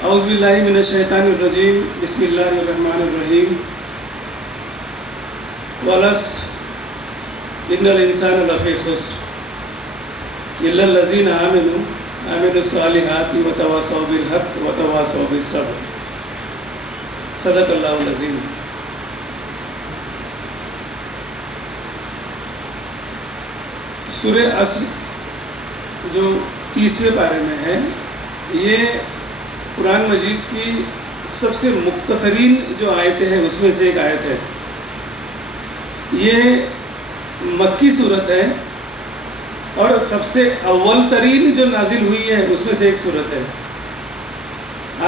औज़ुबिल्लाहि मिनश्शैतानिर्रजीम बिस्मिल्लाहिर्रहमानिर्रहीम वलस्र इन्नल इंसाना लफ़ी खुस्र इल्लल्लज़ीना आमनुस्सालिहाति वतवासौ बिल हक़्क़ि वतवासौ बिस्सब्र। सदक़ल्लाहुल अज़ीम। सूरह अस्र जो 30वें पारे में है, ये कुरान मजीद की सबसे मुख्तसरीन जो आयतें हैं उसमें से एक आयत है। ये मक्की सूरत है और सबसे अव्वल तरीन जो नाजिल हुई है उसमें से एक सूरत है।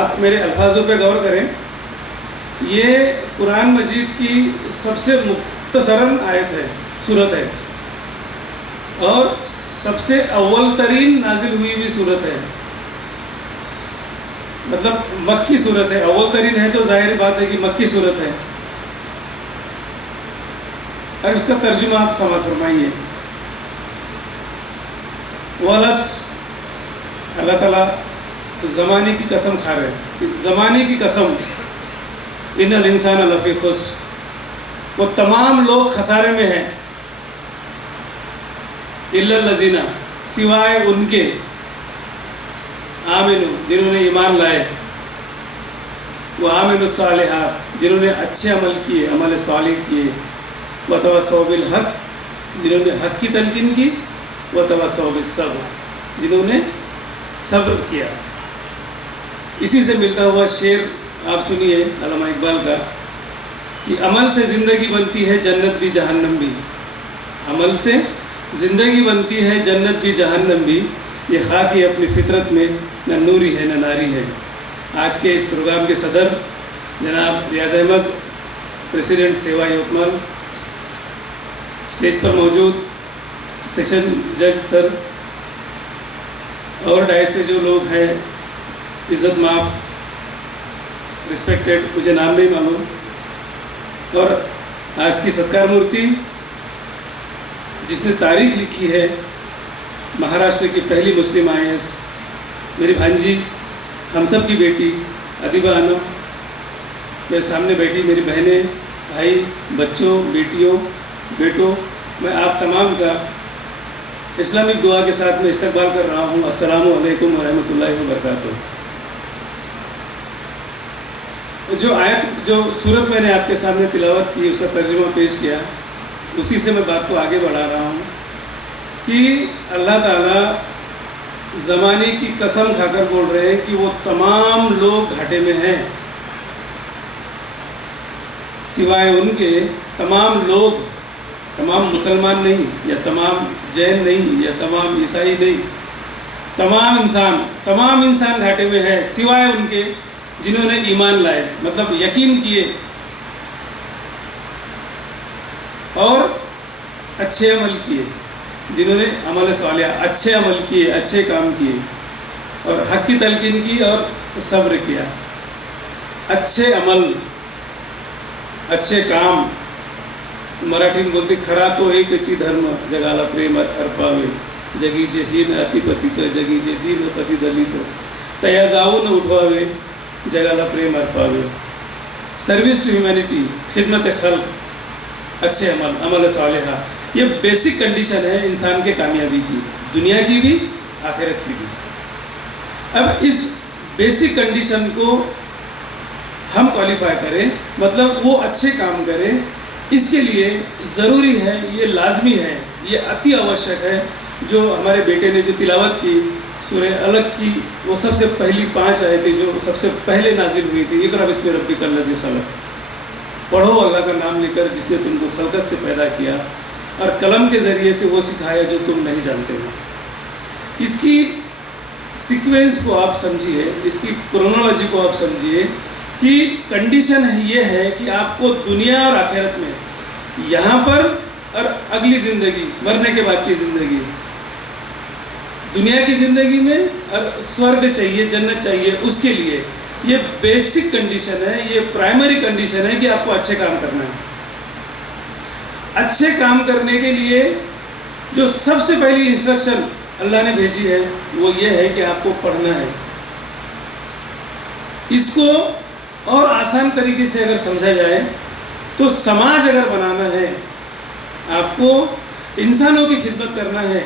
आप मेरे अल्फाजों पे गौर करें, ये कुरान मजीद की सबसे मुख्तसरन आयत है, सूरत है और सबसे अव्वल तरीन नाजिल हुई भी सूरत है। मतलब मक्की सूरत है, अव्वल तरीन है तो जाहिर बात है कि मक्की सूरत है। और इसका तर्जुमा आप समझ फरमाइए। वलस, अल्लाह ताला ज़माने की कसम खा रहे हैं कि ज़माने की कसम, इन्नल इंसाना लफ़ी खुस्र, वो तमाम लोग खसारे में हैं, इल्लल्लज़ीना, सिवाय उनके, आमिनु, जिन्होंने ईमान लाए, वो आमिनुस्सालिहात, जिन्होंने अच्छे अमल किए, अमल सालिह किए, वतवासौ बिल हक़्क़, जिन्होंने हक़ की तलकीन की, वतवासौ बिस्सब्र, जिन्होंने सब्र किया। इसी से मिलता हुआ शेर आप सुनिए अल्लामा इकबाल का कि अमल से ज़िंदगी बनती है, जन्नत भी जहन्नम भी। अमल से ज़िंदगी बनती है, जन्नत भी जहन्नम भी। ये खाकी अपनी फितरत में न नूरी है न नारी है। आज के इस प्रोग्राम के सदर जनाब रियाज अहमद, प्रेसिडेंट सेवा यवतमाल, स्टेज पर मौजूद सेशन जज सर और डायस पे जो लोग हैं, इज़्ज़त माफ़, रिस्पेक्टेड, मुझे नाम नहीं मालूम, और आज की सत्कार मूर्ति जिसने तारीख लिखी है, महाराष्ट्र की पहली मुस्लिम IAS, मेरी भांजी, हम सब की बेटी अदीबा आनम, मेरे सामने बैठी मेरी बहनें, भाई, बच्चों, बेटियों, बेटों, मैं आप तमाम का इस्लामिक दुआ के साथ में इस्तकबाल कर रहा हूँ। अस्सलामु अलैकुम व रहमतुल्लाहि व बरकातुहू। जो आयत, जो सूरत मैंने आपके सामने तिलावत की, उसका तर्जुमा पेश किया, उसी से मैं बात को आगे बढ़ा रहा हूँ कि अल्लाह ताला ज़माने की कसम खाकर बोल रहे हैं कि वो तमाम लोग घाटे में हैं, सिवाय उनके। तमाम लोग, तमाम मुसलमान नहीं, या तमाम जैन नहीं, या तमाम ईसाई नहीं, तमाम इंसान घाटे में है, सिवाय उनके जिन्होंने ईमान लाए, मतलब यकीन किए और अच्छे अमल किए, जिन्होंने अमल सालिह, अच्छे अमल किए, अच्छे काम किए और हक़ की तलकीन की और सब्र किया। अच्छे अमल, अच्छे काम, मराठी में बोलते खरा तो एकची धर्म, जगाला प्रेम अर्पावे, जगीचे हीन अतिपतित, जगीचे दीन पति दलित, तया जाऊन उठवावे, जगाला प्रेम अर्पावे। सर्विस टू ह्यूमैनिटी, खिदमत खल्क, अच्छे अमल, अमल सालिहा, ये बेसिक कंडीशन है इंसान के कामयाबी की, दुनिया की भी, आखिरत की भी। अब इस बेसिक कंडीशन को हम क्वालिफाई करें, मतलब वो अच्छे काम करें, इसके लिए ज़रूरी है, ये लाजमी है, ये अति आवश्यक है। जो हमारे बेटे ने जो तिलावत की सूरह अलग की, वो सबसे पहली 5 आयतें जो सबसे पहले नाजिल हुई थी, इक़रा बिस्मि रब्बिकल लज़ी खलक़, पढ़ो अल्लाह का नाम लेकर जिसने तुमको खलक़त से पैदा किया और कलम के ज़रिए से वो सिखाया जो तुम नहीं जानते हो। इसकी सीक्वेंस को आप समझिए, इसकी क्रोनोलॉजी को आप समझिए कि कंडीशन ये है कि आपको दुनिया और आखिरत में, यहाँ पर और अगली ज़िंदगी, मरने के बाद की ज़िंदगी, दुनिया की ज़िंदगी में और स्वर्ग चाहिए, जन्नत चाहिए, उसके लिए ये बेसिक कंडीशन है, ये प्राइमरी कंडीशन है कि आपको अच्छे काम करना है। अच्छे काम करने के लिए जो सबसे पहली इंस्ट्रक्शन अल्लाह ने भेजी है वो ये है कि आपको पढ़ना है। इसको और आसान तरीके से अगर समझा जाए तो समाज अगर बनाना है, आपको इंसानों की खिदमत करना है,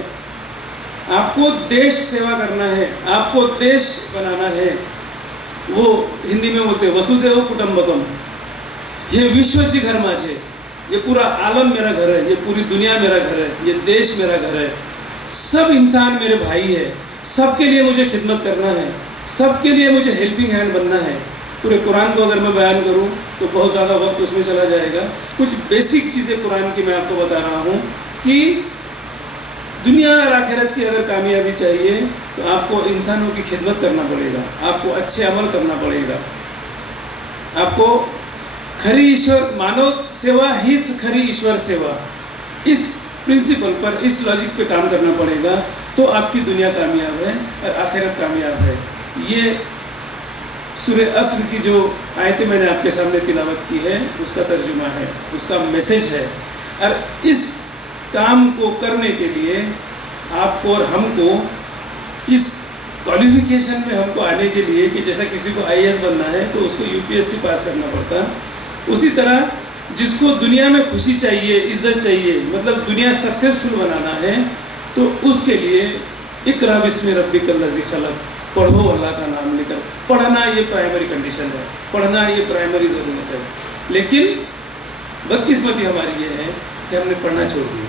आपको देश सेवा करना है, आपको देश बनाना है, वो हिंदी में बोलते हैं वसुदेव कुटुंबकम, ये विश्वची घर माझे, ये पूरा आलम मेरा घर है, ये पूरी दुनिया मेरा घर है, ये देश मेरा घर है, सब इंसान मेरे भाई है, सबके लिए मुझे खिदमत करना है, सबके लिए मुझे हेल्पिंग हैंड बनना है। पूरे कुरान को अगर मैं बयान करूं तो बहुत ज़्यादा वक्त उसमें चला जाएगा। कुछ बेसिक चीज़ें कुरान की मैं आपको बता रहा हूं कि दुनिया और आखिरत की अगर कामयाबी चाहिए तो आपको इंसानों की खिदमत करना पड़ेगा, आपको अच्छे अमल करना पड़ेगा, आपको खरी ईश्वर मानव सेवा ही खरी ईश्वर सेवा, इस प्रिंसिपल पर, इस लॉजिक पे काम करना पड़ेगा, तो आपकी दुनिया कामयाब है और आखिरत कामयाब है। ये सूरह अस्र की जो आयतें मैंने आपके सामने तिलावत की है उसका तर्जुमा है, उसका मैसेज है। और इस काम को करने के लिए आपको और हमको इस क्वालिफिकेशन में हमको आने के लिए कि जैसा किसी को IAS बनना है तो उसको UPSC पास करना पड़ता है, उसी तरह जिसको दुनिया में खुशी चाहिए, इज्जत चाहिए, मतलब दुनिया सक्सेसफुल बनाना है, तो उसके लिए इक़रा बिस्मि रब्बिकल लज़ी खलक़, पढ़ो अल्लाह का नाम लेकर। पढ़ना ये प्राइमरी कंडीशन है, पढ़ना ये प्राइमरी ज़रूरत है। लेकिन बदकिस्मती हमारी ये है कि हमने पढ़ना छोड़ दिया।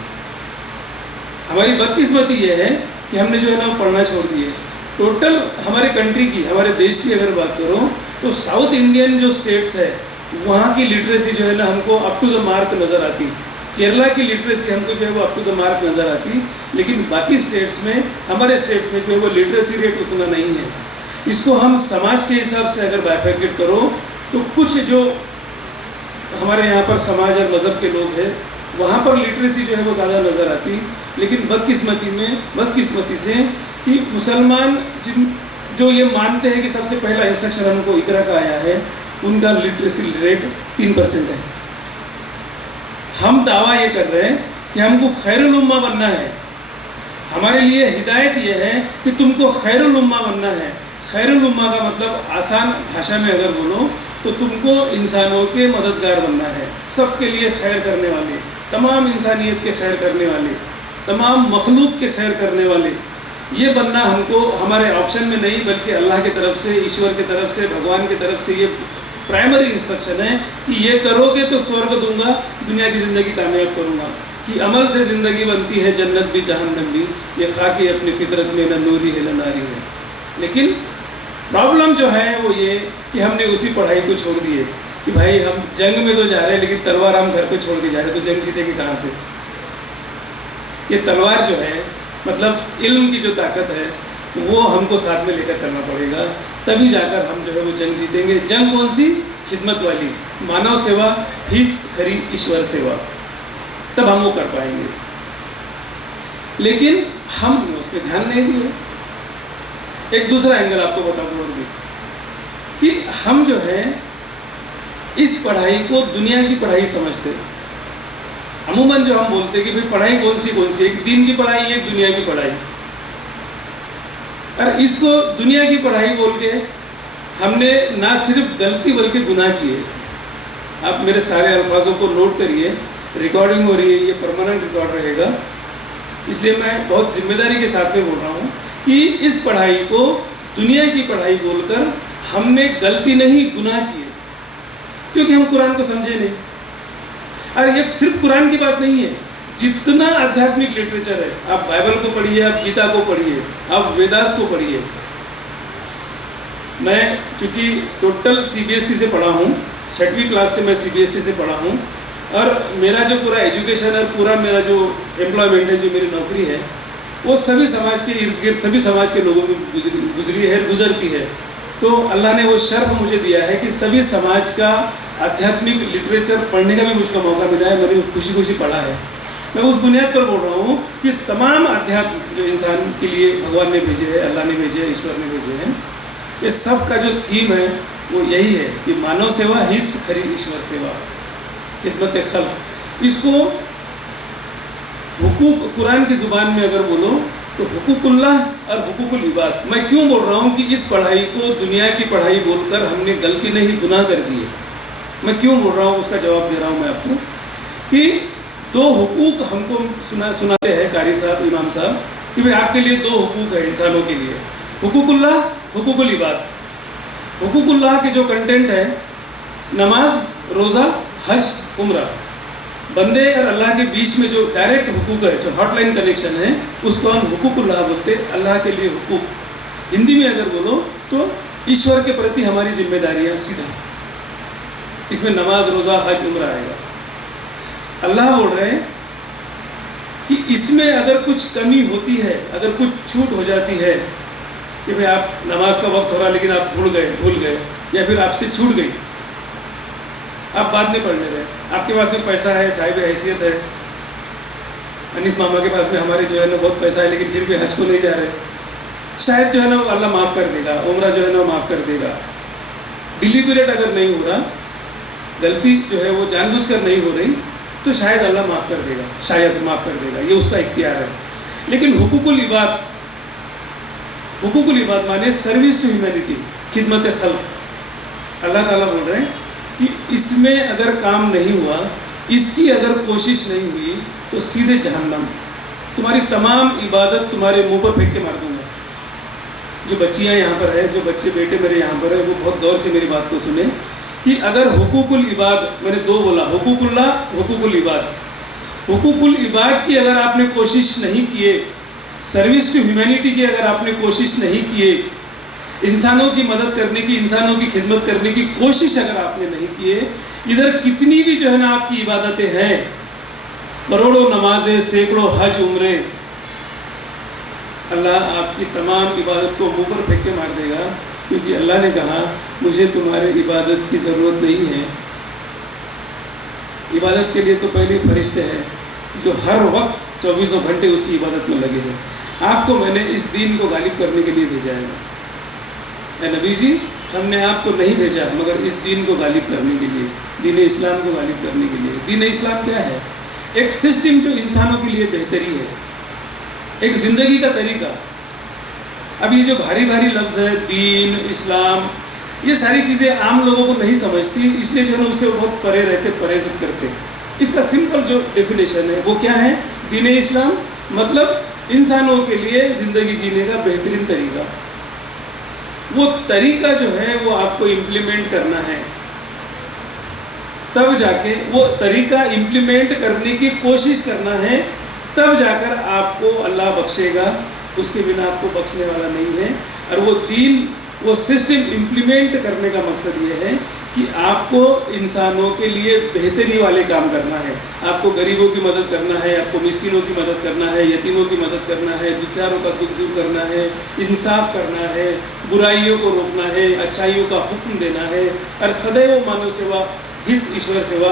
हमारी बदकिस्मती ये है कि हमने जो है ना पढ़ना छोड़ दिए। टोटल हमारे कंट्री की, हमारे देश की अगर बात करो तो साउथ इंडियन जो स्टेट्स है वहाँ की लिटरेसी जो है ना हमको अप टू द मार्क नज़र आती, केरला की लिटरेसी हमको जो है वो अप टू द मार्क नज़र आती, लेकिन बाकी स्टेट्स में, हमारे स्टेट्स में जो है वो लिटरेसी रेट उतना नहीं है। इसको हम समाज के हिसाब से अगर बाइफरकेट करो तो कुछ जो हमारे यहाँ पर समाज और मज़हब के लोग हैं वहाँ पर लिटरेसी जो है वो ज़्यादा नज़र आती, लेकिन बदकिस्मती से कि मुसलमान जो ये मानते हैं कि सबसे पहला इंस्ट्रक्शन हमको इकरा का आया है, उनका लिटरेसी रेट 3% है। हम दावा ये कर रहे हैं कि हमको खैरुल उम्मा बनना है, हमारे लिए हिदायत ये है कि तुमको खैरुल उम्मा बनना है। खैरुल उम्मा का मतलब आसान भाषा में अगर बोलो तो तुमको इंसानों के मददगार बनना है, सबके लिए खैर करने वाले, तमाम इंसानियत के खैर करने वाले, तमाम मखलूक के खैर करने वाले, ये बनना हमको हमारे ऑप्शन में नहीं बल्कि अल्लाह की तरफ से, ईश्वर की तरफ से, भगवान की तरफ से ये प्राइमरी इंस्ट्रक्शन है कि ये करोगे तो स्वर्ग दूंगा, दुनिया की ज़िंदगी कामयाब करूँगा, कि अमल से ज़िंदगी बनती है, जन्नत भी जहन्नम भी, ये खाकी अपनी फितरत में न नूरी है न नारी है। लेकिन प्रॉब्लम जो है वो ये कि हमने उसी पढ़ाई को छोड़ दिए कि भाई हम जंग में तो जा रहे हैं लेकिन तलवार हम घर पे छोड़ के जा रहे हैं, तो जंग जीतेगी कहाँ से? ये तलवार जो है मतलब इल्म की जो ताकत है वो हमको साथ में लेकर चलना पड़ेगा, तभी जाकर हम जो है वो जंग जीतेंगे। जंग कौन सी? खिदमत वाली, मानव सेवा ही खरी ईश्वर सेवा, तब हम वो कर पाएंगे। लेकिन हम उस पर ध्यान नहीं दिए। एक दूसरा एंगल आपको बता दूं और भी कि हम जो है इस पढ़ाई को दुनिया की पढ़ाई समझते हैं। अमूमन जो हम बोलते हैं कि भाई पढ़ाई कौन सी, एक दिन की पढ़ाई, एक दुनिया की पढ़ाई, और इसको दुनिया की पढ़ाई बोल के हमने ना सिर्फ गलती बल्कि गुनाह किए। आप मेरे सारे अल्फाजों को नोट करिए, रिकॉर्डिंग हो रही है, ये परमानेंट रिकॉर्ड रहेगा, इसलिए मैं बहुत जिम्मेदारी के साथ में बोल रहा हूँ कि इस पढ़ाई को दुनिया की पढ़ाई बोलकर हमने गलती नहीं गुनाह किए, क्योंकि हम कुरान को समझे नहीं। और ये सिर्फ कुरान की बात नहीं है, जितना आध्यात्मिक लिटरेचर है, आप बाइबल को पढ़िए, आप गीता को पढ़िए, आप वेदास को पढ़िए। मैं चूँकि टोटल CBSE से पढ़ा हूँ, 6वीं क्लास से मैं CBSE से पढ़ा हूँ, और मेरा जो पूरा एजुकेशन और पूरा मेरा जो एम्प्लॉयमेंट है, जो मेरी नौकरी है, वो सभी समाज के इर्द गिर्द सभी समाज के लोगों की गुजरी है, गुजरती है। तो अल्लाह ने वो शर्फ मुझे दिया है कि सभी समाज का आध्यात्मिक लिटरेचर पढ़ने का भी मुझको मौका मिला है, मैंने खुशी खुशी पढ़ा है। मैं उस बुनियाद पर बोल रहा हूँ कि तमाम अध्यात्म जो इंसान के लिए भगवान ने भेजे हैं, अल्लाह ने भेजे हैं, ईश्वर ने भेजे हैं, ये सब का जो थीम है वो यही है कि मानव सेवा ही खरी ईश्वर सेवा, खिदमत खल्क। इसको हुकूक कुरान की ज़ुबान में अगर बोलो तो हुकूकुल्लाह और हुकूकुल इबाद, मैं क्यों बोल रहा हूँ कि इस पढ़ाई को दुनिया की पढ़ाई बोलकर हमने गलती नहीं गुनाह कर दी है। मैं क्यों बोल रहा हूँ उसका जवाब दे रहा हूँ मैं आपको कि दो हुकूक हमको सुनाते हैं कारी साहब, इमाम साहब, कि भाई आपके लिए दो हुकूक है इंसानों के लिए, हुकूकुल्लाह, हुकूकुल इबाद। हुकूकुल्लाह के जो कंटेंट है नमाज, रोज़ा, हज, उम्रा, बंदे और अल्लाह के बीच में जो डायरेक्ट हुकूक है, जो हॉटलाइन कनेक्शन है, उसको हम हुकूकुल्लाह बोलते हैं। अल्लाह के लिए हुकूक, हिंदी में अगर बोलो तो ईश्वर के प्रति हमारी जिम्मेदारियाँ सीधा, इसमें नमाज, रोज़ा, हज, उम्रा आएगा। अल्लाह बोल रहे हैं कि इसमें अगर कुछ कमी होती है, अगर कुछ छूट हो जाती है कि भाई आप नमाज का वक्त हो रहा लेकिन आप भूल गए या फिर आपसे छूट गई, आप बाद में पढ़ने रहे, आपके पास में पैसा है, साहिब हैसियत है, अनीस मामा के पास में हमारे जो है ना बहुत पैसा है लेकिन फिर भी हज को नहीं जा रहे, शायद जो है ना अल्लाह माफ़ कर देगा, उम्रा जो है ना माफ़ कर देगा। डिलीबरेट अगर नहीं हो रहा, गलती जो है वो जानबूझकर नहीं हो रही, तो शायद अल्लाह माफ़ कर देगा, शायद माफ़ कर देगा, ये उसका इख्तियार है। लेकिन हुकूकुल इबाद, हुकूकुल इबाद माने सर्विस टू ह्यूमैनिटी, खिदमत खल्क। अल्लाह ताला बोल रहे हैं कि इसमें अगर काम नहीं हुआ, इसकी अगर कोशिश नहीं हुई, तो सीधे जहन्नम, तुम्हारी तमाम इबादत तुम्हारे मुंह पर फेंक के मार दूंगा। जो बच्चियाँ यहाँ पर है, जो बच्चे बेटे मेरे यहाँ पर है, वो बहुत गौर से मेरी बात को सुने कि अगर हुकूकुल इबाद, मैंने दो बोला, हुकूकुल्लाह, हुकूकुल इबाद, हुकूकुल इबाद की अगर आपने कोशिश नहीं किए, सर्विस टू ह्यूमैनिटी की अगर आपने कोशिश नहीं किए, इंसानों की मदद करने की, इंसानों की खिदमत करने की कोशिश अगर आपने नहीं किए, इधर कितनी भी जो है ना आपकी इबादतें हैं, करोड़ों नमाजें, सैकड़ों हज, उम्रे, अल्लाह आपकी तमाम इबादत को मुँह पर फेंक के मार देगा, क्योंकि अल्लाह ने कहा मुझे तुम्हारे इबादत की ज़रूरत नहीं है। इबादत के लिए तो पहले फरिश्ते हैं जो हर वक्त 24 घंटे उसकी इबादत में लगे हैं। आपको मैंने इस दीन को गालिब करने के लिए भेजा है नबी जी, हमने आपको नहीं भेजा मगर इस दीन को गालिब करने के लिए, दीन इस्लाम को गालिब करने के लिए। दीन इस्लाम क्या है? एक सिस्टम जो इंसानों के लिए बेहतरी है, एक ज़िंदगी का तरीका। अब ये जो भारी भारी लफ्ज़ है दीन, इस्लाम, ये सारी चीज़ें आम लोगों को नहीं समझती, इसलिए जो है ना उससे बहुत परे रहते, परहेज़ करते। इसका सिंपल जो डेफिनेशन है वो क्या है? दीन इस्लाम मतलब इंसानों के लिए ज़िंदगी जीने का बेहतरीन तरीका। वो तरीका जो है वो आपको इम्प्लीमेंट करना है, तब जाके वो तरीका इम्प्लीमेंट करने की कोशिश करना है, तब जाकर आपको अल्लाह बख्शेगा, उसके बिना आपको बख्शने वाला नहीं है। और वो दीन, वो सिस्टम इम्प्लीमेंट करने का मकसद ये है कि आपको इंसानों के लिए बेहतरी वाले काम करना है। आपको गरीबों की मदद करना है, आपको मिस्किनों की मदद करना है, यतीमों की मदद करना है, दुखियारों का दुख दूर करना है, इंसाफ करना है, बुराइयों को रोकना है, अच्छाइयों का हुक्म देना है, और सदैव मानव सेवा, हिज ईश्वर सेवा,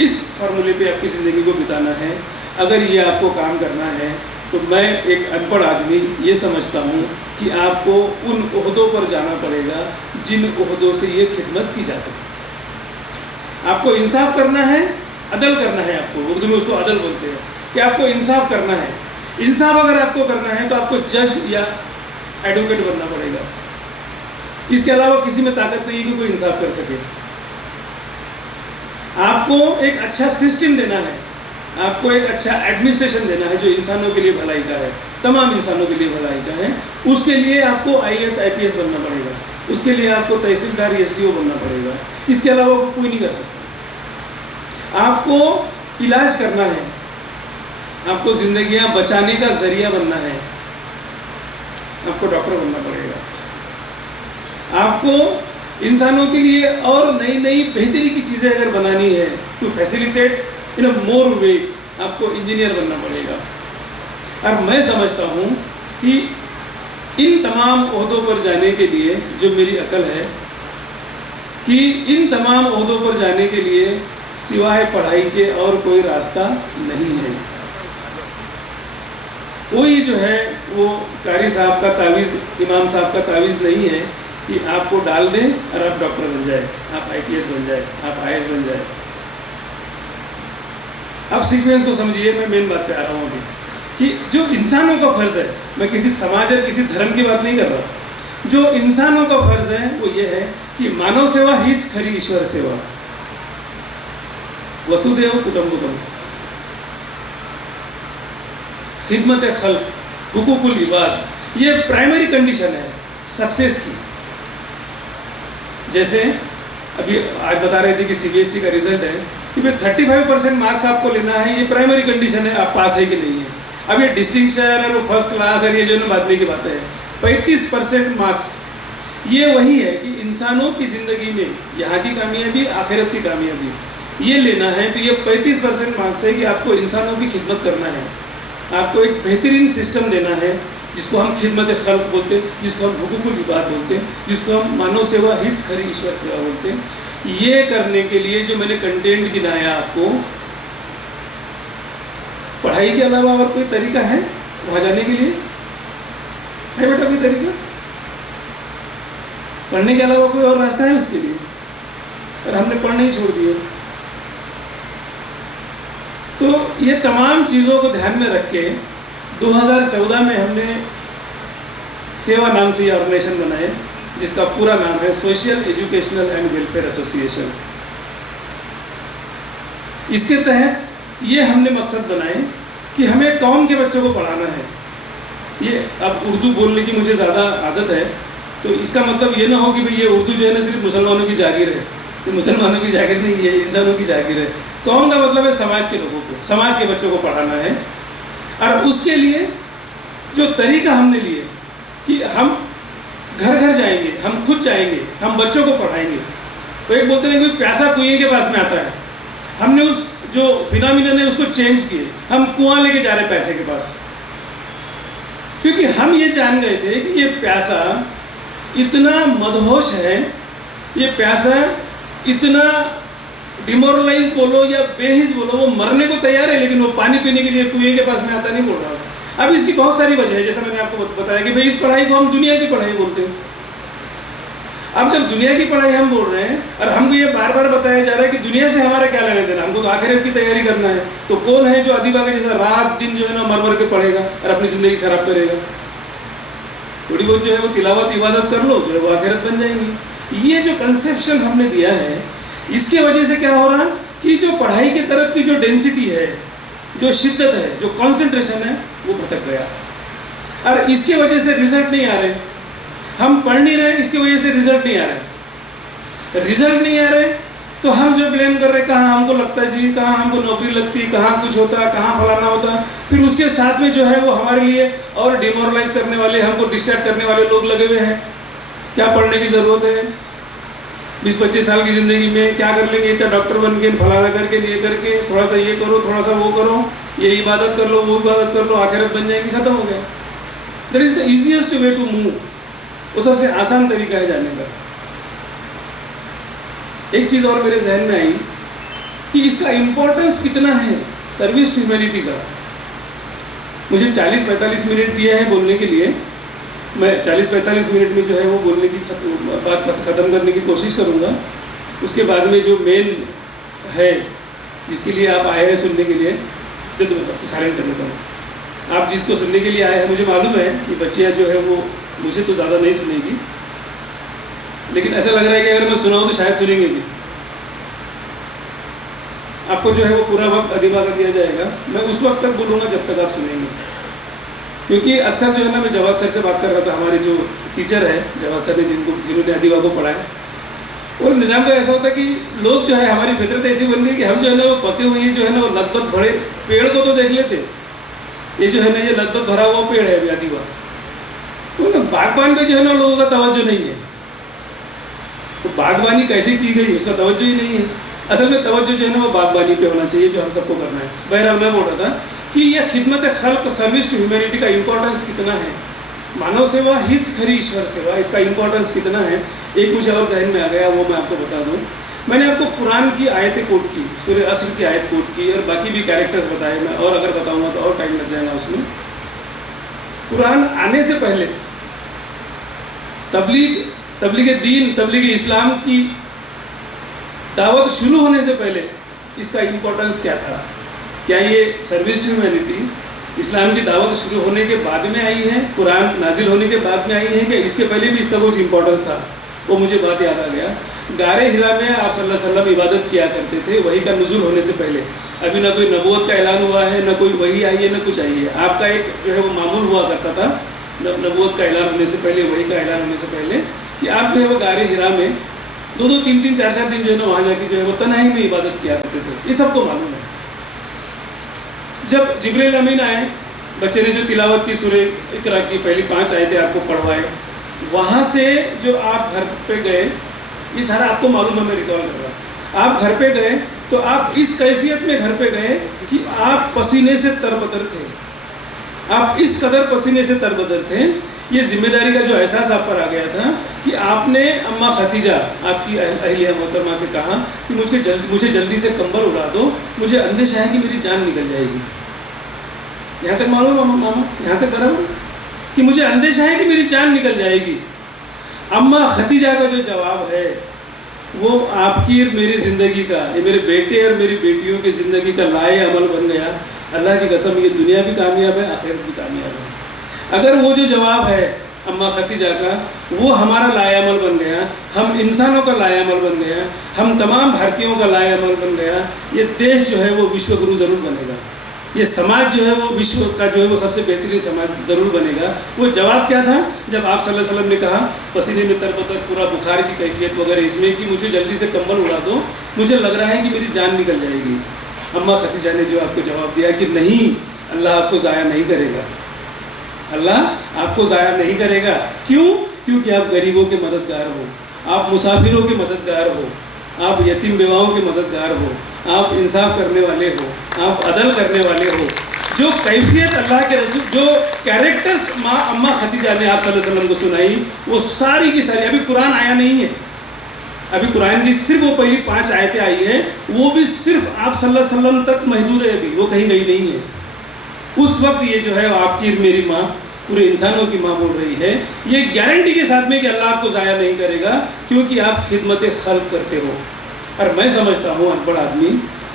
इस फार्मूले पे आपकी ज़िंदगी को बिताना है। अगर ये आपको काम करना है तो मैं एक अनपढ़ आदमी ये समझता हूँ कि आपको उन ओहदों पर जाना पड़ेगा जिन ओहदों से ये खिदमत की जा सके। आपको इंसाफ करना है, अदल करना है, आपको उर्दू में उसको अदल बोलते हैं कि आपको इंसाफ करना है। इंसाफ अगर आपको करना है तो आपको जज या एडवोकेट बनना पड़ेगा। इसके अलावा किसी में ताकत नहीं है कि कोई इंसाफ कर सके। आपको एक अच्छा सिस्टम देना है, आपको एक अच्छा एडमिनिस्ट्रेशन देना है जो इंसानों के लिए भलाई का है, तमाम इंसानों के लिए भलाई का है। उसके लिए आपको IAS IPS बनना पड़ेगा, उसके लिए आपको तहसीलदार SDO बनना पड़ेगा। इसके अलावा कोई नहीं कर सकता। आपको इलाज करना है, आपको ज़िंदगियां बचाने का ज़रिया बनना है, आपको डॉक्टर बनना पड़ेगा। आपको इंसानों के लिए और नई नई बेहतरी की चीज़ें अगर बनानी है, टू फैसिलिटेट इन अ मोर वे, आपको इंजीनियर बनना पड़ेगा। और मैं समझता हूँ कि इन तमाम ओहदों पर जाने के लिए जो मेरी अकल है कि इन तमाम ओहदों पर जाने के लिए सिवाय पढ़ाई के और कोई रास्ता नहीं है। कोई जो है वो कारी साहब का तावीज़, इमाम साहब का तावीज़ नहीं है कि आपको डाल दें और आप डॉक्टर बन जाए, आप IPS बन जाए, आप IAS बन जाए। अब सीक्वेंस को समझिए, मैं मेन बात पे आ रहा हूँ अभी। कि जो इंसानों का फ़र्ज़ है, मैं किसी समाज या किसी धर्म की बात नहीं कर रहा, जो इंसानों का फ़र्ज़ है वो ये है कि मानव सेवा हीच खरी ईश्वर सेवा, वसुदेव कुटुंबकम, खिदमत खल्क, हुकूकुल इबाद, ये प्राइमरी कंडीशन है सक्सेस की। जैसे अभी आज बता रहे थे कि सीबीएसई का रिजल्ट है कि भाई 35% मार्क्स आपको लेना है, ये प्राइमरी कंडीशन है, आप पास है कि नहीं है। अब ये डिस्टिंक्शन और फर्स्ट क्लास और ये जो है बाद में की बात है, 35% मार्क्स ये वही है कि इंसानों की ज़िंदगी में यहाँ की कामयाबी, आखिरत की कामयाबी, ये लेना है। तो ये 35% मार्क्स है कि आपको इंसानों की खिदमत करना है, आपको एक बेहतरीन सिस्टम देना है जिसको हम खिदमत खल्क बोलते हैं, जिसको हम हुकूकुल इबाद बोलते हैं, जिसको हम मानव सेवा हिज खरी ईश्वर सेवा बोलते हैं। ये करने के लिए जो मैंने कंटेंट गिनाया आपको, पढ़ाई के अलावा और कोई तरीका है वहाँ जाने के लिए? है बेटा कोई तरीका? पढ़ने के अलावा कोई और रास्ता है उसके लिए? और हमने पढ़ना ही छोड़ दिया। तो ये तमाम चीज़ों को ध्यान में रख के 2014 में हमने सेवा नाम से ये ऑर्गेनाइजेशन बनाए, जिसका पूरा नाम है social educational and welfare association. इसके तहत ये हमने मकसद बनाए कि हमें कौम के बच्चों को पढ़ाना है। ये अब उर्दू बोलने की मुझे ज़्यादा आदत है, तो इसका मतलब ये ना हो कि भाई ये उर्दू जो है ना सिर्फ मुसलमानों की जागीर है। ये मुसलमानों की जागीर नहीं है, इंसानों की जागीर है। कौम का मतलब है समाज के लोगों को, समाज के बच्चों को पढ़ाना है। और उसके लिए जो तरीका हमने लिए कि हम घर घर जाएंगे, हम खुद जाएंगे, हम बच्चों को पढ़ाएंगे। तो एक बोलते हैं कि प्यासा कुएं के पास में आता है, हमने उस जो फिनोमिनन है उसको चेंज किए, हम कुआं लेके जा रहे हैं पैसे के पास। क्योंकि हम ये जान गए थे कि ये प्यासा इतना मदहोश है, ये प्यासा इतना डिमोरलाइज बोलो या बेहिस बोलो, वो मरने को तैयार है, लेकिन वो पानी पीने के लिए कुएं के पास में आता नहीं बोल रहा। अब इसकी बहुत सारी वजह है, जैसा मैंने आपको बताया कि भाई इस पढ़ाई को हम दुनिया की पढ़ाई बोलते हैं। अब जब दुनिया की पढ़ाई हम बोल रहे हैं और हमको ये बार बार बताया जा रहा है कि दुनिया से हमारा क्या लेना देना, हमको तो आखिरत की तैयारी करना है। तो कौन है जो अदीबा के जैसा रात दिन जो है ना मर मर के पढ़ेगा और अपनी ज़िंदगी खराब करेगा? थोड़ी बहुत जो है वो तिलावत इबादत कर लो, जो है वो आखिरत बन जाएंगी। ये जो कंसेप्शन हमने दिया है, इसके वजह से क्या हो रहा है कि जो पढ़ाई की तरफ की जो डेंसिटी है, जो शिद्दत है, जो कंसंट्रेशन है, वो भटक गया। और इसके वजह से रिजल्ट नहीं आ रहे, हम पढ़ नहीं रहे, इसकी वजह से रिजल्ट नहीं आ रहे। रिजल्ट नहीं आ रहे तो हम जो ब्लेम कर रहे हैं, कहाँ हमको लगता जी, कहाँ हमको नौकरी लगती, कहाँ कुछ होता, कहाँ फलाना होता। फिर उसके साथ में जो है वो हमारे लिए और डिमोरलाइज करने वाले, हमको डिस्ट्रैक्ट करने वाले लोग लगे हुए हैं। क्या पढ़ने की ज़रूरत है? 20-25 साल की ज़िंदगी में क्या कर लेंगे? इतना डॉक्टर बन के, फलाना करके, ये करके, थोड़ा सा ये करो, थोड़ा सा वो करो, ये इबादत कर लो, वो इबादत कर लो, आखिरत बन जाएगी, ख़त्म हो गया। That is the easiest way to move. वो सबसे आसान तरीका है जाने का। एक चीज़ और मेरे जहन में आई कि इसका इम्पोर्टेंस कितना है सर्विस टू ह्यूमैनिटी का। मुझे 40-45 मिनट दिया है बोलने के लिए, मैं 40-45 मिनट में जो है वो बोलने की बात ख़त्म करने की कोशिश करूँगा। उसके बाद में जो मेन है जिसके लिए आप आए हैं सुनने के लिए, जो तो साइलेंट करने पर, आप जिसको सुनने के लिए आए हैं, मुझे मालूम है कि बच्चियाँ जो है वो मुझे तो ज़्यादा नहीं सुनेगी, लेकिन ऐसा लग रहा है कि अगर मैं सुनाऊँ तो शायद सुनेंगे भी। आपको जो है वो पूरा वक्त अदीबा का दिया जाएगा। मैं उस वक्त तक बोलूँगा जब तक आप सुनेंगे, क्योंकि अक्सर जो है ना, मैं जवाद सर से बात कर रहा था, हमारे जो टीचर है जवाद सर ने, जिन्होंने अदीबा को पढ़ाया। और निज़ाम का ऐसा होता है कि लोग जो है, हमारी फितरत ऐसी बन गई कि हम जो है ना वो पके हुए जो है ना वो लदबद भरे पेड़ को तो देख लेते, ये जो है ना ये लदबद भरा हुआ पेड़ है अदीबा, तो बागबान पे जो है ना लोगों का तवज्जो नहीं है। तो बागबानी कैसे की गई उसका तवज्जो ही नहीं है। असल में तवज्जो जो है ना वो बागबानी पे होना चाहिए, जो हम सबको करना है। बहरहाल मैं बोल रहा था कि यह खिदमत खल्क, सर्विस टू ह्यूमैनिटी का इम्पोर्टेंस कितना है, मानव सेवा हिज खरी ईश्वर सेवा, इसका इम्पोर्टेंस कितना है। एक मुझे और जहन में आ गया, वो मैं आपको बता दूँ। मैंने आपको कुरान की आयतें कोट की, सूरह असर की आयत कोट की, और बाकी भी कैरेक्टर्स बताए। मैं और अगर बताऊँगा तो और टाइम लग जाएगा उसमें। कुरान आने से पहले तबलीग दीन, तबलीग इस्लाम की दावत शुरू होने से पहले इसका इम्पोर्टेंस क्या था? क्या ये सर्विस टू ह्यूमैनिटी इस्लाम की दावत शुरू होने के बाद में आई है, कुरान नाजिल होने के बाद में आई है, कि इसके पहले भी इसका कुछ इंपॉर्टेंस था? वो मुझे बात याद आ गया। गारे हिरा में आप सल्लल्लाहु अलैहि वसल्लम इबादत किया करते थे वही का नुज़ुल होने से पहले। अभी ना कोई नबूवत का ऐलान हुआ है, ना कोई वही आई है, ना कुछ आई है। आपका एक जो है वो मामूल हुआ करता था नबूवत का ऐलान होने से पहले, वही का ऐलान होने से पहले, कि आप जो है वो गारे हिरा में 2-2, 3-3, 4-4 दिन जो है ना वहाँ जाके जो है वो तन्हाई में इबादत किया करते थे। ये सबको मालूम है। जब जिब्रील अमीन आए, बच्चे ने जो तिलावत की सूरह इकरा की पहली 5 आयतें आपको पढ़वाए, वहाँ से जो आप घर पे गए, ये सारा आपको मालूम है, मैं रिकॉल कर रहा। आप घर पे गए तो आप इस कैफियत में घर पे गए कि आप पसीने से तरबतर थे। आप इस कदर पसीने से तरबतर थे, ये जिम्मेदारी का जो एहसास आप पर आ गया था कि आपने अम्मा खतीजा, आपकी अहलिया मोहतरमा से कहा कि मुझे जल्दी से कंबल उड़ा दो, मुझे अंदेशा है कि मेरी जान निकल जाएगी। यहाँ तक मालूम है मामा, यहाँ तक बराबर कि मुझे अंदेशा है कि मेरी जान निकल जाएगी। अम्मा खतीजा का जो जवाब है वो आपकी और मेरी ज़िंदगी का, ये मेरे बेटे और मेरी बेटियों की ज़िंदगी का लाए अमल बन गया। अल्लाह की कसम, ये दुनिया भी कामयाब है, आखिरत भी कामयाब है। अगर वो जो जवाब है अम्मा खतीजा का, वो हमारा लाए अमल बन गया, हम इंसानों का लाए अमल बन गया, हम तमाम भारतीयों का लाए अमल बन गया, ये देश जो है वो विश्व गुरु ज़रूर बनेगा। ये समाज जो है वो विश्व का जो है वो सबसे बेहतरीन समाज ज़रूर बनेगा। वो जवाब क्या था जब आप सल्लल्लाहु अलैहि वसल्लम ने कहा पसीने में तरबतर, पूरा बुखार की कैफियत वगैरह इसमें, कि मुझे जल्दी से कंबल उड़ा दो, मुझे लग रहा है कि मेरी जान निकल जाएगी। अम्मा खतीजा ने जो आपको जवाब दिया कि नहीं, अल्लाह आपको ज़ाया नहीं करेगा, अल्लाह आपको ज़ाया नहीं करेगा। क्यों? क्योंकि आप गरीबों के मददगार हो, आप मुसाफिरों के मददगार हो, आप यतीम बेवाओं के मददगार हो, आप इंसाफ करने वाले हो, आप अदल करने वाले हो। जो कैफियत अल्लाह के रसूल, जो कैरेक्टर्स अम्मा खतीजा ने आप सल्लल्लाहु अलैहि वसल्लम को सुनाई, वो सारी की सारी, अभी कुरान आया नहीं है, अभी कुरान की सिर्फ वो पहली 5 आयतें आई हैं, वो भी सिर्फ आप सल्लल्लाहु अलैहि वसल्लम तक महदूद है, अभी वो कहीं गई नहीं है। उस वक्त ये जो है आपकी मेरी माँ, पूरे इंसानों की माँ बोल रही है, ये गारंटी के साथ में कि अल्लाह आपको ज़ाया नहीं करेगा, क्योंकि आप खिदमत खल्क़ करते हो। और मैं समझता हूँ अनपढ़ आदमी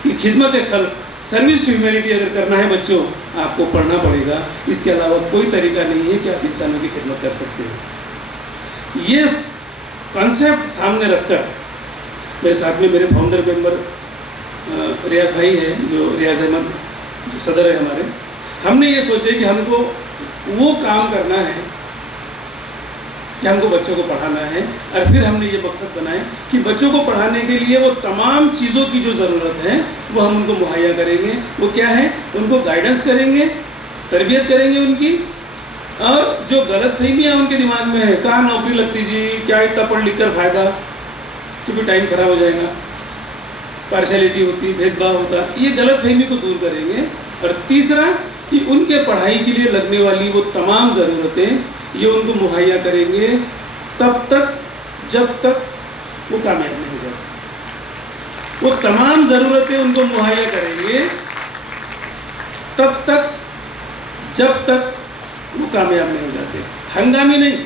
कि खिदमत खल्क़, सर्विस टू ह्यूमैनिटी अगर करना है बच्चों, आपको पढ़ना पड़ेगा। इसके अलावा कोई तरीका नहीं है कि आप इंसानों की खिदमत कर सकते हो। ये कॉन्सेप्ट सामने रखकर मेरे साथ में मेरे फाउंडर मेंबर रियाज भाई हैं, जो रियाज अहमद जो सदर है हमारे, हमने ये सोचे कि हमको वो काम करना है कि हमको बच्चों को पढ़ाना है। और फिर हमने ये मकसद बनाए कि बच्चों को पढ़ाने के लिए वो तमाम चीज़ों की जो ज़रूरत है वो हम उनको मुहैया करेंगे। वो क्या है? उनको गाइडेंस करेंगे, तरबियत करेंगे उनकी, और जो गलत फहमियाँ उनके दिमाग में है, कहाँ नौकरी लगती जी, क्या इतना पढ़ लिख कर फ़ायदा, चूँकि टाइम ख़राब हो जाएगा, पार्शलिटी होती, भेदभाव होता, ये गलत फहमी को दूर करेंगे। और तीसरा कि उनके पढ़ाई के लिए लगने वाली वो तमाम ज़रूरतें ये उनको मुहैया करेंगे तब तक जब तक वो कामयाब नहीं हो जाते। वो तमाम ज़रूरतें उनको मुहैया करेंगे तब तक जब तक वो कामयाब नहीं हो जाते। हंगामी नहीं,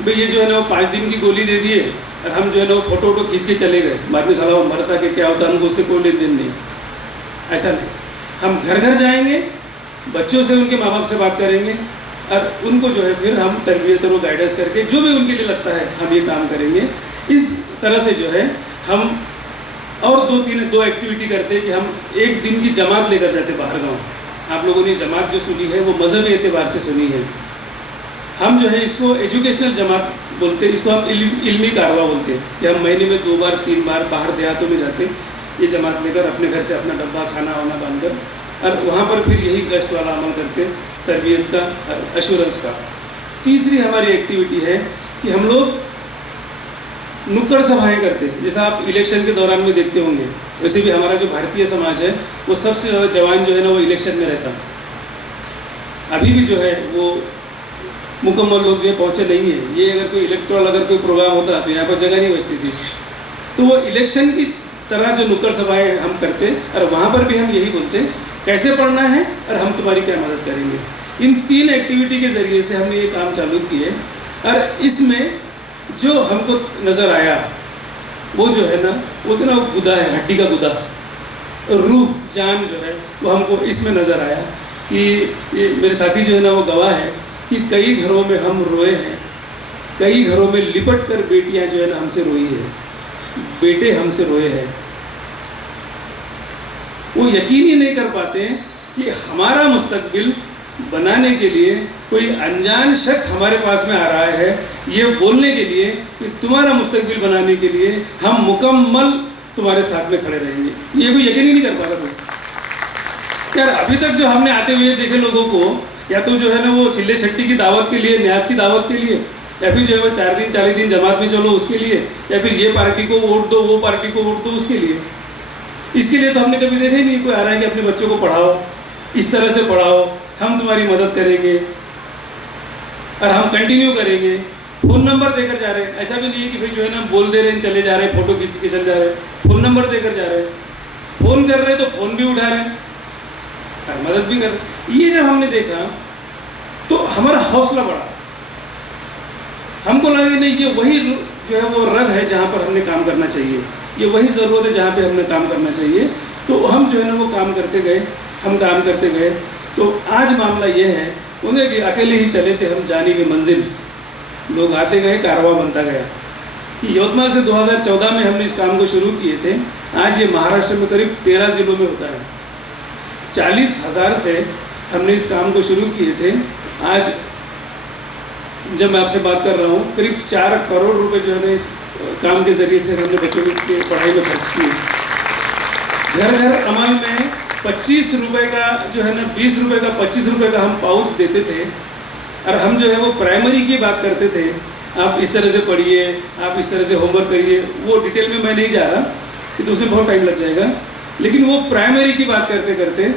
भाई ये जो है ना वो 5 दिन की गोली दे दिए और हम जो है ना वो फ़ोटो खींच के चले गए, बाद में साला वो मरता कि क्या होता, हमको उससे कोई लेन देन नहीं। ऐसा नहीं, हम घर घर जाएंगे, बच्चों से, उनके माँ बाप से बात करेंगे और उनको जो है फिर हम तरबियत और गाइडेंस करके जो भी उनके लिए लगता है हम ये काम करेंगे। इस तरह से जो है हम और 2 एक्टिविटी करते हैं कि हम एक दिन की जमात लेकर जाते बाहर गाँव। आप लोगों ने जमात जो सुनी है वो मजहबी एतबार से सुनी है। हम जो है इसको एजुकेशनल जमात बोलते हैं, इसको हम इल्मी कारवा बोलते हैं कि हम महीने में 2 बार 3 बार बाहर देहातों में जाते, ये जमात लेकर अपने घर से अपना डब्बा खाना वाना बांधकर, और वहाँ पर फिर यही गश्त वाला अमल करते हैं, तरबियत का और एश्योरेंस का। तीसरी हमारी एक्टिविटी है कि हम लोग नुक्कड़ सभाएँ करते हैं। जैसा आप इलेक्शन के दौरान में देखते होंगे, वैसे भी हमारा जो भारतीय समाज है वो सबसे ज़्यादा जवान जो है ना वो इलेक्शन में रहता है। अभी भी जो है वो मुकम्मल लोग जो है पहुँचे नहीं है। ये अगर कोई इलेक्ट्रल अगर कोई प्रोग्राम होता तो यहाँ पर जगह नहीं बचती थी। तो वो इलेक्शन की तरह जो नुक्कड़ सभाएँ हम करते, और वहाँ पर भी हम यही बोलते कैसे पढ़ना है और हम तुम्हारी क्या मदद करेंगे। इन 3 एक्टिविटी के ज़रिए से हमने ये काम चालू किए, और इसमें जो हमको नज़र आया वो जो है ना वो तो ना गुदा है, हड्डी का गुदा, रूह जान जो है वो हमको इसमें नज़र आया कि ये मेरे साथी जो है ना वो गवाह है कि कई घरों में हम रोए हैं, कई घरों में लिपट कर बेटियां जो है ना हमसे रोई है, बेटे हमसे रोए हैं। वो यकीन ही नहीं कर पाते कि हमारा मुस्तकबिल बनाने के लिए कोई अनजान शख्स हमारे पास में आ रहा है, ये बोलने के लिए कि तुम्हारा मुस्तकबिल बनाने के लिए हम मुकम्मल तुम्हारे साथ में खड़े रहेंगे। ये कोई यकीन ही नहीं कर पाता कोई। यार अभी तक जो हमने आते हुए देखे लोगों को, या तो जो है ना वो चिल्ले छट्टी की दावत के लिए, न्याज की दावत के लिए, या फिर जो है वो 4 दिन 40 दिन जमात में चलो उसके लिए, या फिर ये पार्टी को वोट दो, वो पार्टी को वोट दो उसके लिए। इसके लिए तो हमने कभी देखा ही नहीं कोई आ रहा है कि अपने बच्चों को पढ़ाओ, इस तरह से पढ़ाओ, हम तुम्हारी मदद करेंगे और हम कंटिन्यू करेंगे। फ़ोन नंबर देकर जा रहे हैं, ऐसा भी नहीं है कि भाई जो है ना बोल दे रहे हैं चले जा रहे हैं, फ़ोटो खींच के चले जा रहे हैं, फ़ोन नंबर देकर जा रहे हैं, फ़ोन कर रहे हैं तो फ़ोन भी उठा रहे हैं और मदद भी कर रहे हैं। ये जब हमने देखा तो हमारा हौसला बढ़ा, हमको लगा कि नहीं ये वही जो है वो रग है जहाँ पर हमने काम करना चाहिए, ये वही ज़रूरत है जहाँ पे हमने काम करना चाहिए। तो हम जो है ना वो काम करते गए, हम काम करते गए। तो आज मामला ये है उन्हें कि अकेले ही चले थे हम जानी में मंजिल, लोग आते गए, कारवां बनता गया। कि यवतमाल से 2014 में हमने इस काम को शुरू किए थे, आज ये महाराष्ट्र में करीब 13 ज़िलों में होता है। 40,000 से हमने इस काम को शुरू किए थे, आज जब मैं आपसे बात कर रहा हूँ करीब 4 करोड़ रुपए जो है ना इस काम के ज़रिए से हमने बच्चों की पढ़ाई में खर्च किए। घर घर अमल में 25 रुपये का जो है ना 20 रुपये का 25 रुपये का हम पाउच देते थे। और हम जो है वो प्राइमरी की बात करते थे, आप इस तरह से पढ़िए, आप इस तरह से होमवर्क करिए, वो डिटेल में मैं नहीं जा रहा कि तो उसमें बहुत टाइम लग जाएगा। लेकिन वो प्राइमरी की बात करते करते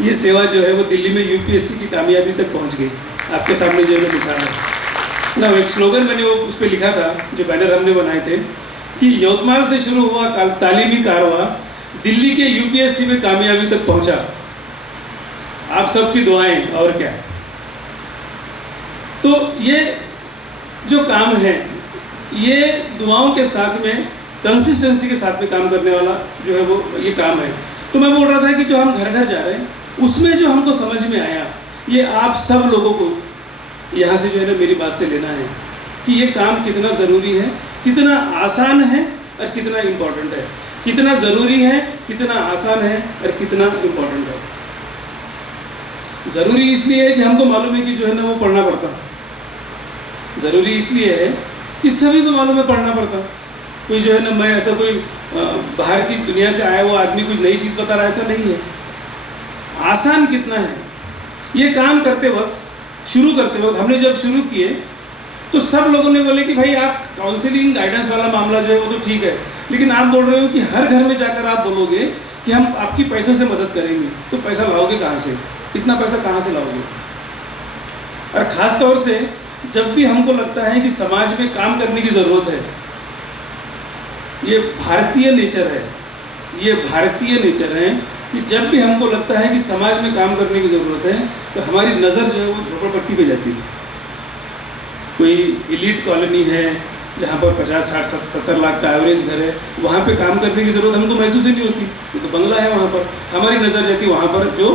ये सेवा जो है वो दिल्ली में यूपीएससी की कामयाबी तक पहुंच गई। आपके सामने जो है मिसाल है ना, एक स्लोगन मैंने वो उस पर लिखा था, जो बैनर हमने बनाए थे कि यवतमाल से शुरू हुआ तालीमी कारवां दिल्ली के यूपीएससी में कामयाबी तक पहुंचा, आप सबकी दुआएं और क्या। तो ये जो काम है ये दुआओं के साथ में, कंसिस्टेंसी के साथ में काम करने वाला जो है वो ये काम है। तो मैं बोल रहा था कि जो हम घर घर जा रहे हैं उसमें जो हमको समझ में आया, ये आप सब लोगों को यहाँ से जो है ना मेरी बात से लेना है कि ये काम कितना ज़रूरी है, कितना आसान है और कितना इम्पोर्टेंट है, कितना ज़रूरी है, कितना आसान है और कितना इम्पोर्टेंट है। ज़रूरी इसलिए है कि हमको मालूम है कि जो है ना वो पढ़ना पड़ता, ज़रूरी इसलिए है कि सभी को मालूम है पढ़ना पड़ता। कोई जो है ना, मैं ऐसा कोई बाहर की दुनिया से आया हुआ आदमी कोई नई चीज़ बता रहा है, ऐसा नहीं है। आसान कितना है ये काम करते वक्त, शुरू करते वक्त हमने जब शुरू किए तो सब लोगों ने बोले कि भाई आप काउंसलिंग गाइडेंस वाला मामला जो है वो तो ठीक है, लेकिन आप बोल रहे हो कि हर घर में जाकर आप बोलोगे कि हम आपकी पैसों से मदद करेंगे, तो पैसा लाओगे कहाँ से, इतना पैसा कहाँ से लाओगे। और ख़ास तौर से जब भी हमको लगता है कि समाज में काम करने की ज़रूरत है, ये भारतीय नेचर है, ये भारतीय नेचर है कि जब भी हमको लगता है कि समाज में काम करने की ज़रूरत है तो हमारी नज़र जो है वो झोपड़पट्टी पे जाती है। कोई एलीट कॉलोनी है जहाँ पर 50, 60, 70 लाख का एवरेज घर है, वहाँ पे काम करने की ज़रूरत हमको महसूस ही नहीं होती। ये तो बंगला है, वहाँ पर हमारी नज़र जाती है वहाँ पर जो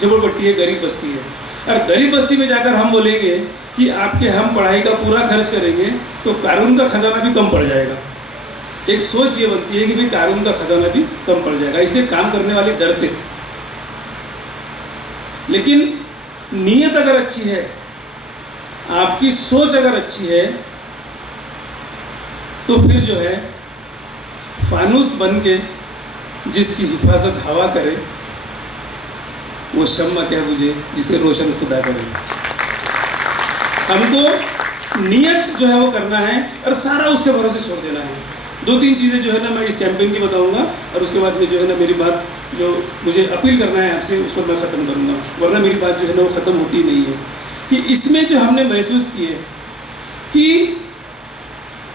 झोपड़पट्टी है, गरीब बस्ती है। और गरीब बस्ती में जाकर हम बोलेंगे कि आपके हम पढ़ाई का पूरा खर्च करेंगे तो कानून का खजाना भी कम पड़ जाएगा। एक सोच ये बनती है कि भाई कानून का खजाना भी कम पड़ जाएगा, इसलिए काम करने वाले डरते। लेकिन नीयत अगर अच्छी है, आपकी सोच अगर अच्छी है, तो फिर जो है फानूस बन के जिसकी हिफाजत हवा करे वो शम्मा क्या बुझे जिसे रोशन खुदा करे। हमको नियत जो है वो करना है और सारा उसके भरोसे छोड़ देना है। 2-3 चीज़ें जो है ना मैं इस कैंपेन की बताऊंगा और उसके बाद में जो है ना मेरी बात जो मुझे अपील करना है आपसे उस पर मैं ख़त्म करूंगा, वरना मेरी बात जो है ना वो ख़त्म होती नहीं है। कि इसमें जो हमने महसूस किए कि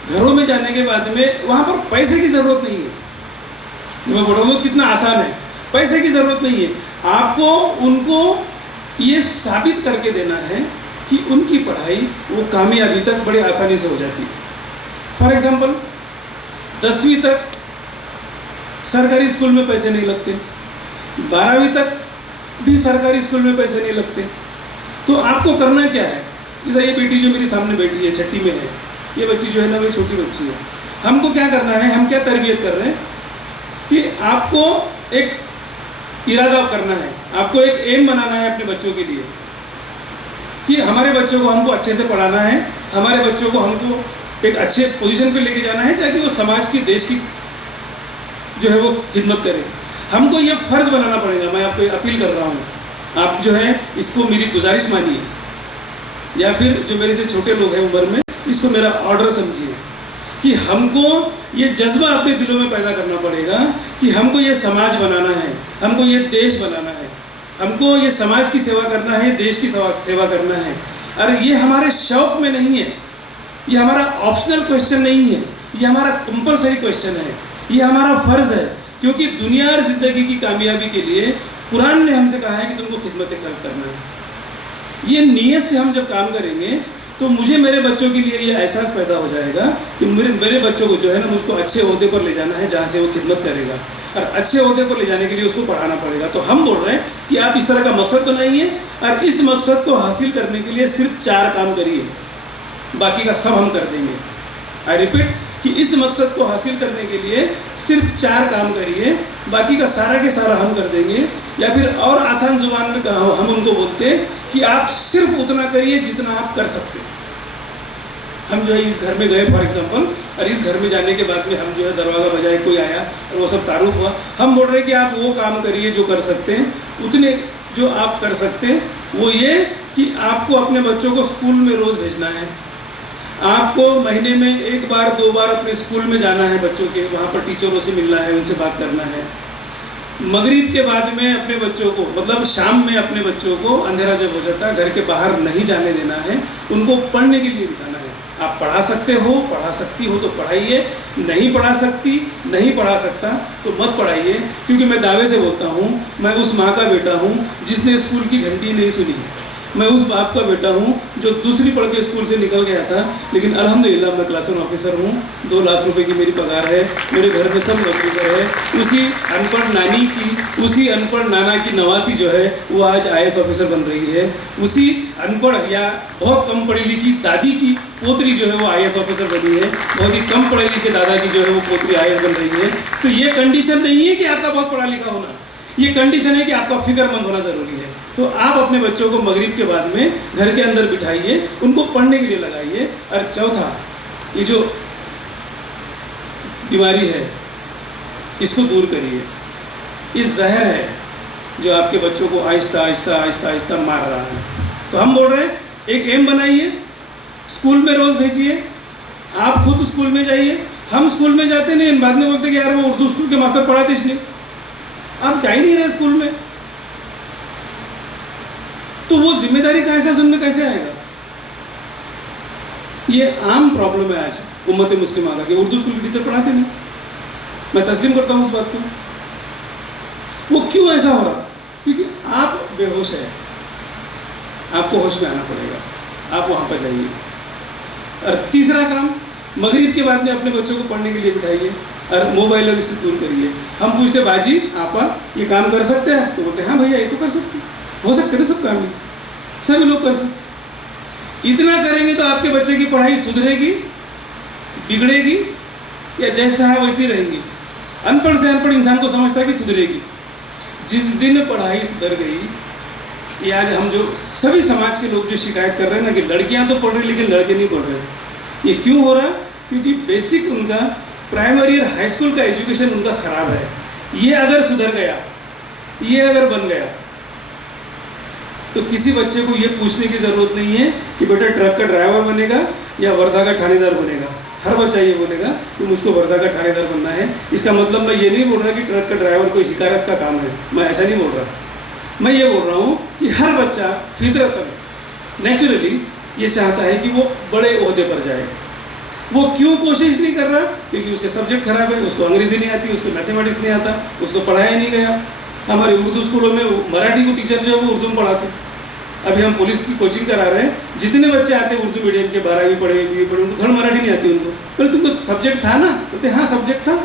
घरों में जाने के बाद में वहाँ पर पैसे की ज़रूरत नहीं है। मैं बोल रहा हूँ कितना आसान है, पैसे की ज़रूरत नहीं है। आपको उनको ये साबित करके देना है कि उनकी पढ़ाई वो कामयाबी तक बड़े आसानी से हो जाती है। फॉर एग्ज़ाम्पल 10वीं तक सरकारी स्कूल में पैसे नहीं लगते, 12वीं तक भी सरकारी स्कूल में पैसे नहीं लगते। तो आपको करना क्या है, जैसा ये बेटी जो मेरी सामने बैठी है, छठी में है, ये बच्ची जो है ना, वो छोटी बच्ची है। हमको क्या करना है, हम क्या तरबियत कर रहे हैं कि आपको एक इरादा करना है, आपको एक एम बनाना है अपने बच्चों के लिए कि हमारे बच्चों को हमको अच्छे से पढ़ाना है, हमारे बच्चों को हमको एक अच्छे पोजीशन पे लेके जाना है, ताकि वो समाज की, देश की जो है वो खिदमत करे। हमको ये फ़र्ज़ बनाना पड़ेगा। मैं आपको अपील कर रहा हूँ, आप जो है इसको मेरी गुजारिश मानिए, या फिर जो मेरे से छोटे लोग हैं उम्र में, इसको मेरा ऑर्डर समझिए कि हमको ये जज्बा अपने दिलों में पैदा करना पड़ेगा कि हमको ये समाज बनाना है, हमको ये देश बनाना है, हमको ये समाज की सेवा करना है, देश की सेवा करना है। और ये हमारे शौक़ में नहीं है, ये हमारा ऑप्शनल क्वेश्चन नहीं है, ये हमारा कंपलसरी क्वेश्चन है, ये हमारा फ़र्ज़ है। क्योंकि दुनिया और ज़िंदगी की कामयाबी के लिए कुरान ने हमसे कहा है कि तुमको खिदमत खल्क़ करना है। ये नीयत से हम जब काम करेंगे तो मुझे मेरे बच्चों के लिए ये एहसास पैदा हो जाएगा कि मेरे बच्चों को जो है ना, मुझको अच्छे ओहदे पर ले जाना है जहाँ से वो खिदमत करेगा, और अच्छे ओहदे पर ले जाने के लिए उसको पढ़ाना पड़ेगा। तो हम बोल रहे हैं कि आप इस तरह का मकसद बनाइए, और इस मकसद को हासिल करने के लिए सिर्फ 4 काम करिए, बाकी का सब हम कर देंगे। आई रिपीट कि इस मकसद को हासिल करने के लिए सिर्फ 4 काम करिए, बाकी का सारा के सारा हम कर देंगे। या फिर और आसान जुबान में हम उनको बोलते हैं कि आप सिर्फ उतना करिए जितना आप कर सकते हैं। हम जो है इस घर में गए फॉर एग्जांपल, और इस घर में जाने के बाद में हम जो है दरवाज़ा बजाए, कोई आया और वो सब तारुफ हुआ, हम बोल रहे हैं कि आप वो काम करिए जो कर सकते हैं। उतने जो आप कर सकते हैं वो ये कि आपको अपने बच्चों को स्कूल में रोज़ भेजना है, आपको महीने में 1 बार 2 बार अपने स्कूल में जाना है बच्चों के, वहाँ पर टीचरों से मिलना है, उनसे बात करना है। मगरिब के बाद में अपने बच्चों को, मतलब शाम में अपने बच्चों को, अंधेरा जब हो जाता है, घर के बाहर नहीं जाने देना है, उनको पढ़ने के लिए बिठाना है। आप पढ़ा सकते हो, पढ़ा सकती हो तो पढ़ाइए, नहीं पढ़ा सकती, नहीं पढ़ा सकता तो मत पढ़ाइए। क्योंकि मैं दावे से बोलता हूँ, मैं उस माँ का बेटा हूँ जिसने स्कूल की घंटी नहीं सुनी, मैं उस बाप का बेटा हूँ जो दूसरी पढ़ के स्कूल से निकल गया था, लेकिन अल्हम्दुलिल्लाह मैं क्लास 1 ऑफिसर हूँ, 2 लाख रुपए की मेरी पगार है, मेरे घर में सब नौकरी कर है। उसी अनपढ़ नानी की, उसी अनपढ़ नाना की नवासी जो है वो आज IAS ऑफिसर बन रही है, उसी अनपढ़ या बहुत कम पढ़ी लिखी दादी की पोतरी जो है वो IAS ऑफिसर बनी है, बहुत ही कम पढ़े लिखे दादा की जो है वो पोतरी IAS बन रही है। तो ये कंडीशन नहीं है कि आपका बहुत पढ़ा लिखा होना, ये कंडीशन है कि आपका फिक्रमंद होना ज़रूरी है। तो आप अपने बच्चों को मगरिब के बाद में घर के अंदर बिठाइए, उनको पढ़ने के लिए लगाइए। और चौथा, ये जो बीमारी है इसको दूर करिए। ये जहर है जो आपके बच्चों को आहिस्ता आहिस्ता आहिस्ता आहिस्ता मार रहा है। तो हम बोल रहे हैं एक एम बनाइए, स्कूल में रोज़ भेजिए, आप खुद स्कूल में जाइए। हम स्कूल में जाते नहीं, बाद में बोलते कि यार वो उर्दू स्कूल के मास्टर पढ़ाते इसलिए, आप जा ही नहीं रहे स्कूल में, तो वो जिम्मेदारी का एहसास उनमें कैसे आएगा? ये आम प्रॉब्लम है आज उम्मत मुस्लिमा का कि उर्दू स्कूल के टीचर पढ़ाते नहीं। मैं तस्लीम करता हूँ उस बात को। वो क्यों ऐसा हो रहा? क्योंकि आप बेहोश हैं, आपको होश में आना पड़ेगा, आप वहाँ पर जाइए। और तीसरा काम, मगरिब के बाद में अपने बच्चों को पढ़ने के लिए बिठाइए और मोबाइल और इससे दूर करिए। हम पूछते बाजी आपा ये काम कर सकते हैं? तो बोलते हाँ भैया ये तो कर सकते हैं, हो सकते ना सब काम, सभी लोग कर सकते। इतना करेंगे तो आपके बच्चे की पढ़ाई सुधरेगी, बिगड़ेगी, या जैसा है वैसी रहेंगी। अनपढ़ से अनपढ़ इंसान को समझता है कि सुधरेगी। जिस दिन पढ़ाई सुधर गई, ये आज हम जो सभी समाज के लोग जो शिकायत कर रहे हैं ना कि लड़कियां तो पढ़ रही लेकिन लड़के नहीं पढ़ रहे, ये क्यों हो रहा? क्योंकि बेसिक उनका प्राइमरी और हाई स्कूल का एजुकेशन उनका ख़राब है। ये अगर सुधर गया, ये अगर बन गया, तो किसी बच्चे को ये पूछने की ज़रूरत नहीं है कि बेटा ट्रक का ड्राइवर बनेगा या वर्धा का थानेदार बनेगा। हर बच्चा ये बोलेगा कि मुझको वर्धा का थानेदार बनना है। इसका मतलब मैं ये नहीं बोल रहा कि ट्रक का ड्राइवर कोई हिकारत का काम है, मैं ऐसा नहीं बोल रहा। मैं ये बोल रहा हूँ कि हर बच्चा फितरतन नेचुरली ये चाहता है कि वो बड़े ओहदे पर जाए। वो क्यों कोशिश नहीं कर रहा? क्योंकि उसके सब्जेक्ट खराब है, उसको अंग्रेज़ी नहीं आती, उसको मैथमेटिक्स नहीं आता, उसको पढ़ाया नहीं गया। हमारे उर्दू स्कूलों में मराठी को टीचर जो है वो उर्दू में पढ़ाते। अभी हम पुलिस की कोचिंग करा रहे हैं, जितने बच्चे आते हैं उर्दू मीडियम के, 12वीं पढ़े, BA पढ़े, उनको थोड़ा मराठी नहीं आती उनको। बोले तुमको सब्जेक्ट था ना? बोलते हाँ सब्जेक्ट था।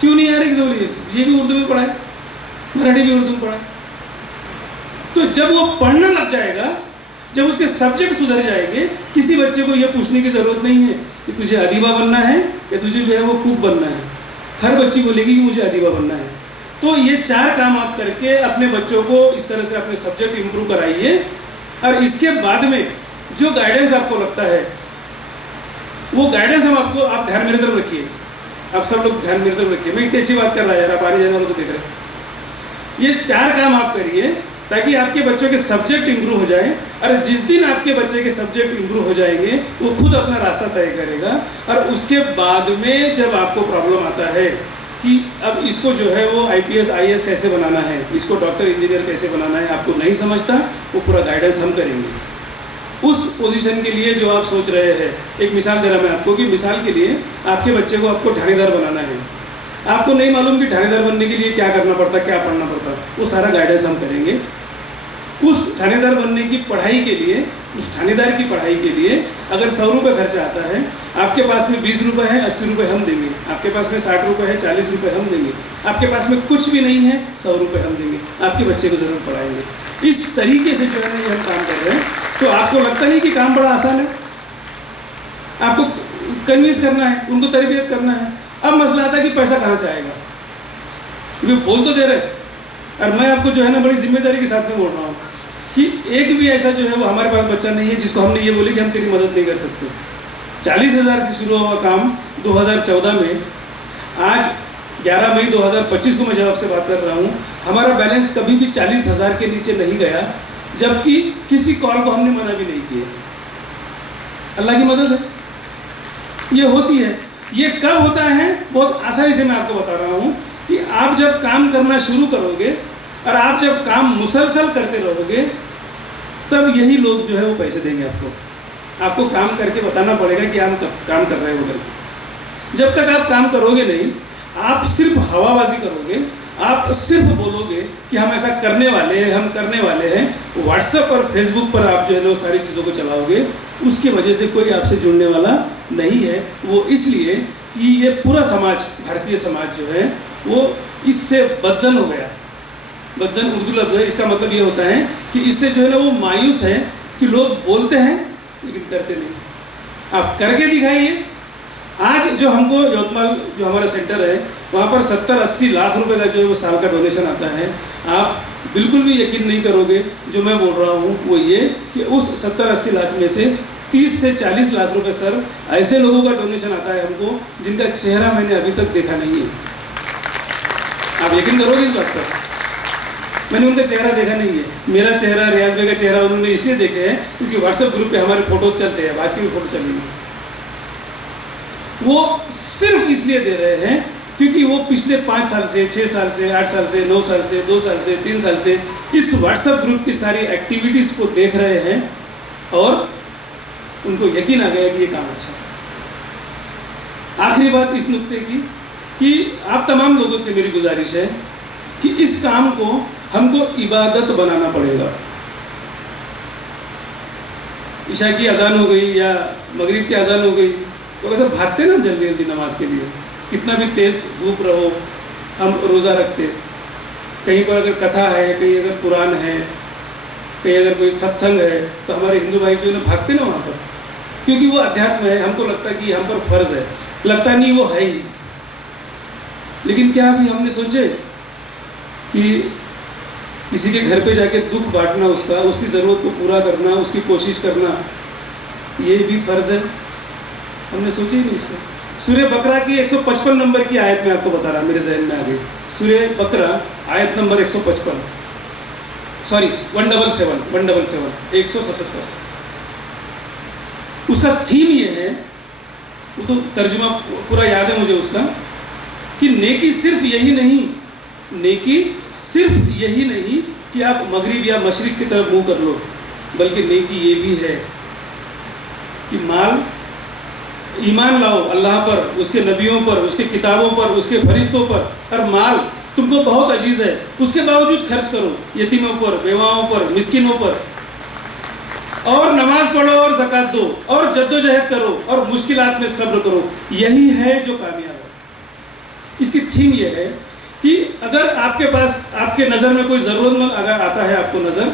क्यों नहीं आ रही? तो बोलिए ये भी उर्दू में पढ़ाए, मराठी भी उर्दू में पढ़ाए। तो जब वो पढ़ने लग जाएगा, जब उसके सब्जेक्ट सुधर जाएंगे, किसी बच्चे को ये पूछने की ज़रूरत नहीं है कि तुझे अदीबा बनना है या तुझे जो है वो कुक बनना है। हर बच्ची बोलेगी कि मुझे अदीबा बनना है। तो ये 4 काम आप करके अपने बच्चों को इस तरह से अपने सब्जेक्ट इम्प्रूव कराइए। और इसके बाद में जो गाइडेंस आपको लगता है, वो गाइडेंस आप ध्यान मेरे तरफ रखिए। आप सब लोग ध्यान मेरे तरफ रखिए। मैं इतनी अच्छी बात कर रहा है यार, आप आने जाने वालों को देख रहे हैं। ये 4 काम आप करिए ताकि आपके बच्चों के सब्जेक्ट इंप्रूव हो जाए। और जिस दिन आपके बच्चे के सब्जेक्ट इंप्रूव हो जाएंगे, वो खुद अपना रास्ता तय करेगा। और उसके बाद में जब आपको प्रॉब्लम आता है कि अब इसको जो है वो IPS IAS कैसे बनाना है, इसको डॉक्टर इंजीनियर कैसे बनाना है, आपको नहीं समझता, वो पूरा गाइडेंस हम करेंगे। उस पोजीशन के लिए जो आप सोच रहे हैं, एक मिसाल दे रहा मैं आपको कि मिसाल के लिए आपके बच्चे को आपको थानेदार बनाना है। आपको नहीं मालूम कि थानेदार बनने के लिए क्या करना पड़ता, क्या पढ़ना पड़ता, वो सारा गाइडेंस हम करेंगे। उस थानेदार बनने की पढ़ाई के लिए, उस थानेदार की पढ़ाई के लिए अगर 100 रुपये खर्चा आता है, आपके पास में 20 रुपये है, 80 रुपये हम देंगे। आपके पास में 60 रुपये है, 40 रुपये हम देंगे। आपके पास में कुछ भी नहीं है, 100 रुपये हम देंगे। आपके बच्चे को ज़रूर पढ़ाएंगे। इस तरीके से जो है ना ये हम काम कर रहे हैं। तो आपको लगता नहीं कि काम बड़ा आसान है? आपको कन्विंस करना है, उनको तरबियत करना है। अब मसला आता है कि पैसा कहाँ से आएगा। क्योंकि बोल तो दे रहे, और मैं आपको जो है ना बड़ी जिम्मेदारी के साथ में बोल रहा हूँ कि एक भी ऐसा जो है वो हमारे पास बच्चा नहीं है जिसको हमने ये बोले कि हम तेरी मदद नहीं कर सकते। 40,000 से शुरू हुआ काम 2014 में, आज 11 मई 2025 को मैं जब आपसे बात कर रहा हूँ, हमारा बैलेंस कभी भी 40,000 के नीचे नहीं गया, जबकि किसी कॉल को हमने मना भी नहीं किया। अल्लाह की मदद है, ये होती है। ये कब होता है? बहुत आसानी से मैं आपको बता रहा हूँ कि आप जब काम करना शुरू करोगे और आप जब काम मुसलसल करते रहोगे, तब यही लोग जो है वो पैसे देंगे आपको। आपको काम करके बताना पड़ेगा कि आप काम कर रहे हो करके। जब तक आप काम करोगे नहीं, आप सिर्फ हवाबाजी करोगे, आप सिर्फ बोलोगे कि हम ऐसा करने वाले हैं, हम करने वाले हैं, व्हाट्सएप और फेसबुक पर आप जो है वो सारी चीज़ों को चलाओगे, उसकी वजह से कोई आपसे जुड़ने वाला नहीं है। वो इसलिए कि ये पूरा समाज, भारतीय समाज जो है वो इससे बदजन हो गया। बदजन उर्दू लफ्ज़ है, इसका मतलब ये होता है कि इससे जो है ना वो मायूस है कि लोग बोलते हैं लेकिन करते नहीं। आप करके दिखाइए। आज जो हमको यवतमाल जो हमारा सेंटर है, वहाँ पर 70-80 लाख रुपए का जो है वो साल का डोनेशन आता है। आप बिल्कुल भी यकीन नहीं करोगे, जो मैं बोल रहा हूँ वो ये कि उस 70-80 लाख में से 30 से 40 लाख रुपए सर ऐसे लोगों का डोनेशन आता है हमको जिनका चेहरा मैंने अभी तक देखा नहीं है। आप यकीन करोगे इस बात पर? मैंने उनका चेहरा देखा नहीं है। मेरा चेहरा, रियाज भाई का चेहरा उन्होंने इसलिए देखे हैं क्योंकि व्हाट्सएप ग्रुप पे हमारे फोटोज चलते हैं। आज के भी फोटो चलेंगे। वो सिर्फ इसलिए दे रहे हैं क्योंकि वो पिछले 5 साल से, 6 साल से, 8 साल से, 9 साल से, 2 साल से, 3 साल से इस व्हाट्सएप ग्रुप की सारी एक्टिविटीज़ को देख रहे हैं और उनको यकीन आ गया कि ये काम अच्छा है। आखिरी बात इस नुक्ते की कि आप तमाम लोगों से मेरी गुजारिश है कि इस काम को हमको इबादत बनाना पड़ेगा। ईशा की अजान हो गई या मगरिब की अजान हो गई तो वैसे भागते ना जल्दी जल्दी नमाज के लिए। कितना भी तेज धूप रहो, हम रोज़ा रखते। कहीं पर अगर कथा है, कहीं अगर कुरान है, कहीं अगर कोई सत्संग है, तो हमारे हिंदू भाई जो है ना भागते ना वहाँ पर, क्योंकि वो अध्यात्म है। हमको लगता है कि हम पर फर्ज है, लगता नहीं वो है ही। लेकिन क्या अभी हमने सोचे कि किसी के घर पे जाके दुख बांटना, उसकी ज़रूरत को पूरा करना, उसकी कोशिश करना, ये भी फ़र्ज़ है? हमने सोची ही नहीं इसको। सूरह बकरा की 155 नंबर की आयत में आपको बता रहा, मेरे जहन में आ गई। सूरह बकरा आयत नंबर 155, सॉरी 177, 177। उसका थीम ये है, वो तो तर्जुमा पूरा याद है मुझे उसका, कि नेकी सिर्फ यही नहीं कि आप मगरिब या मशरिक की तरफ मुंह कर लो, बल्कि नेकी ये भी है कि माल, ईमान लाओ अल्लाह पर, उसके नबियों पर, उसके किताबों पर, उसके फरिश्तों पर, और माल तुमको बहुत अजीज़ है, उसके बावजूद खर्च करो यतीमों पर, बेवाओं पर, मिस्किनों पर, और नमाज पढ़ो और ज़कात दो और जद्दोजहद करो और मुश्किलात में सब्र करो। यही है जो कामयाब है। इसकी थीम यह है कि अगर आपके पास, आपके नज़र में कोई ज़रूरतमंद अगर आता है आपको नज़र,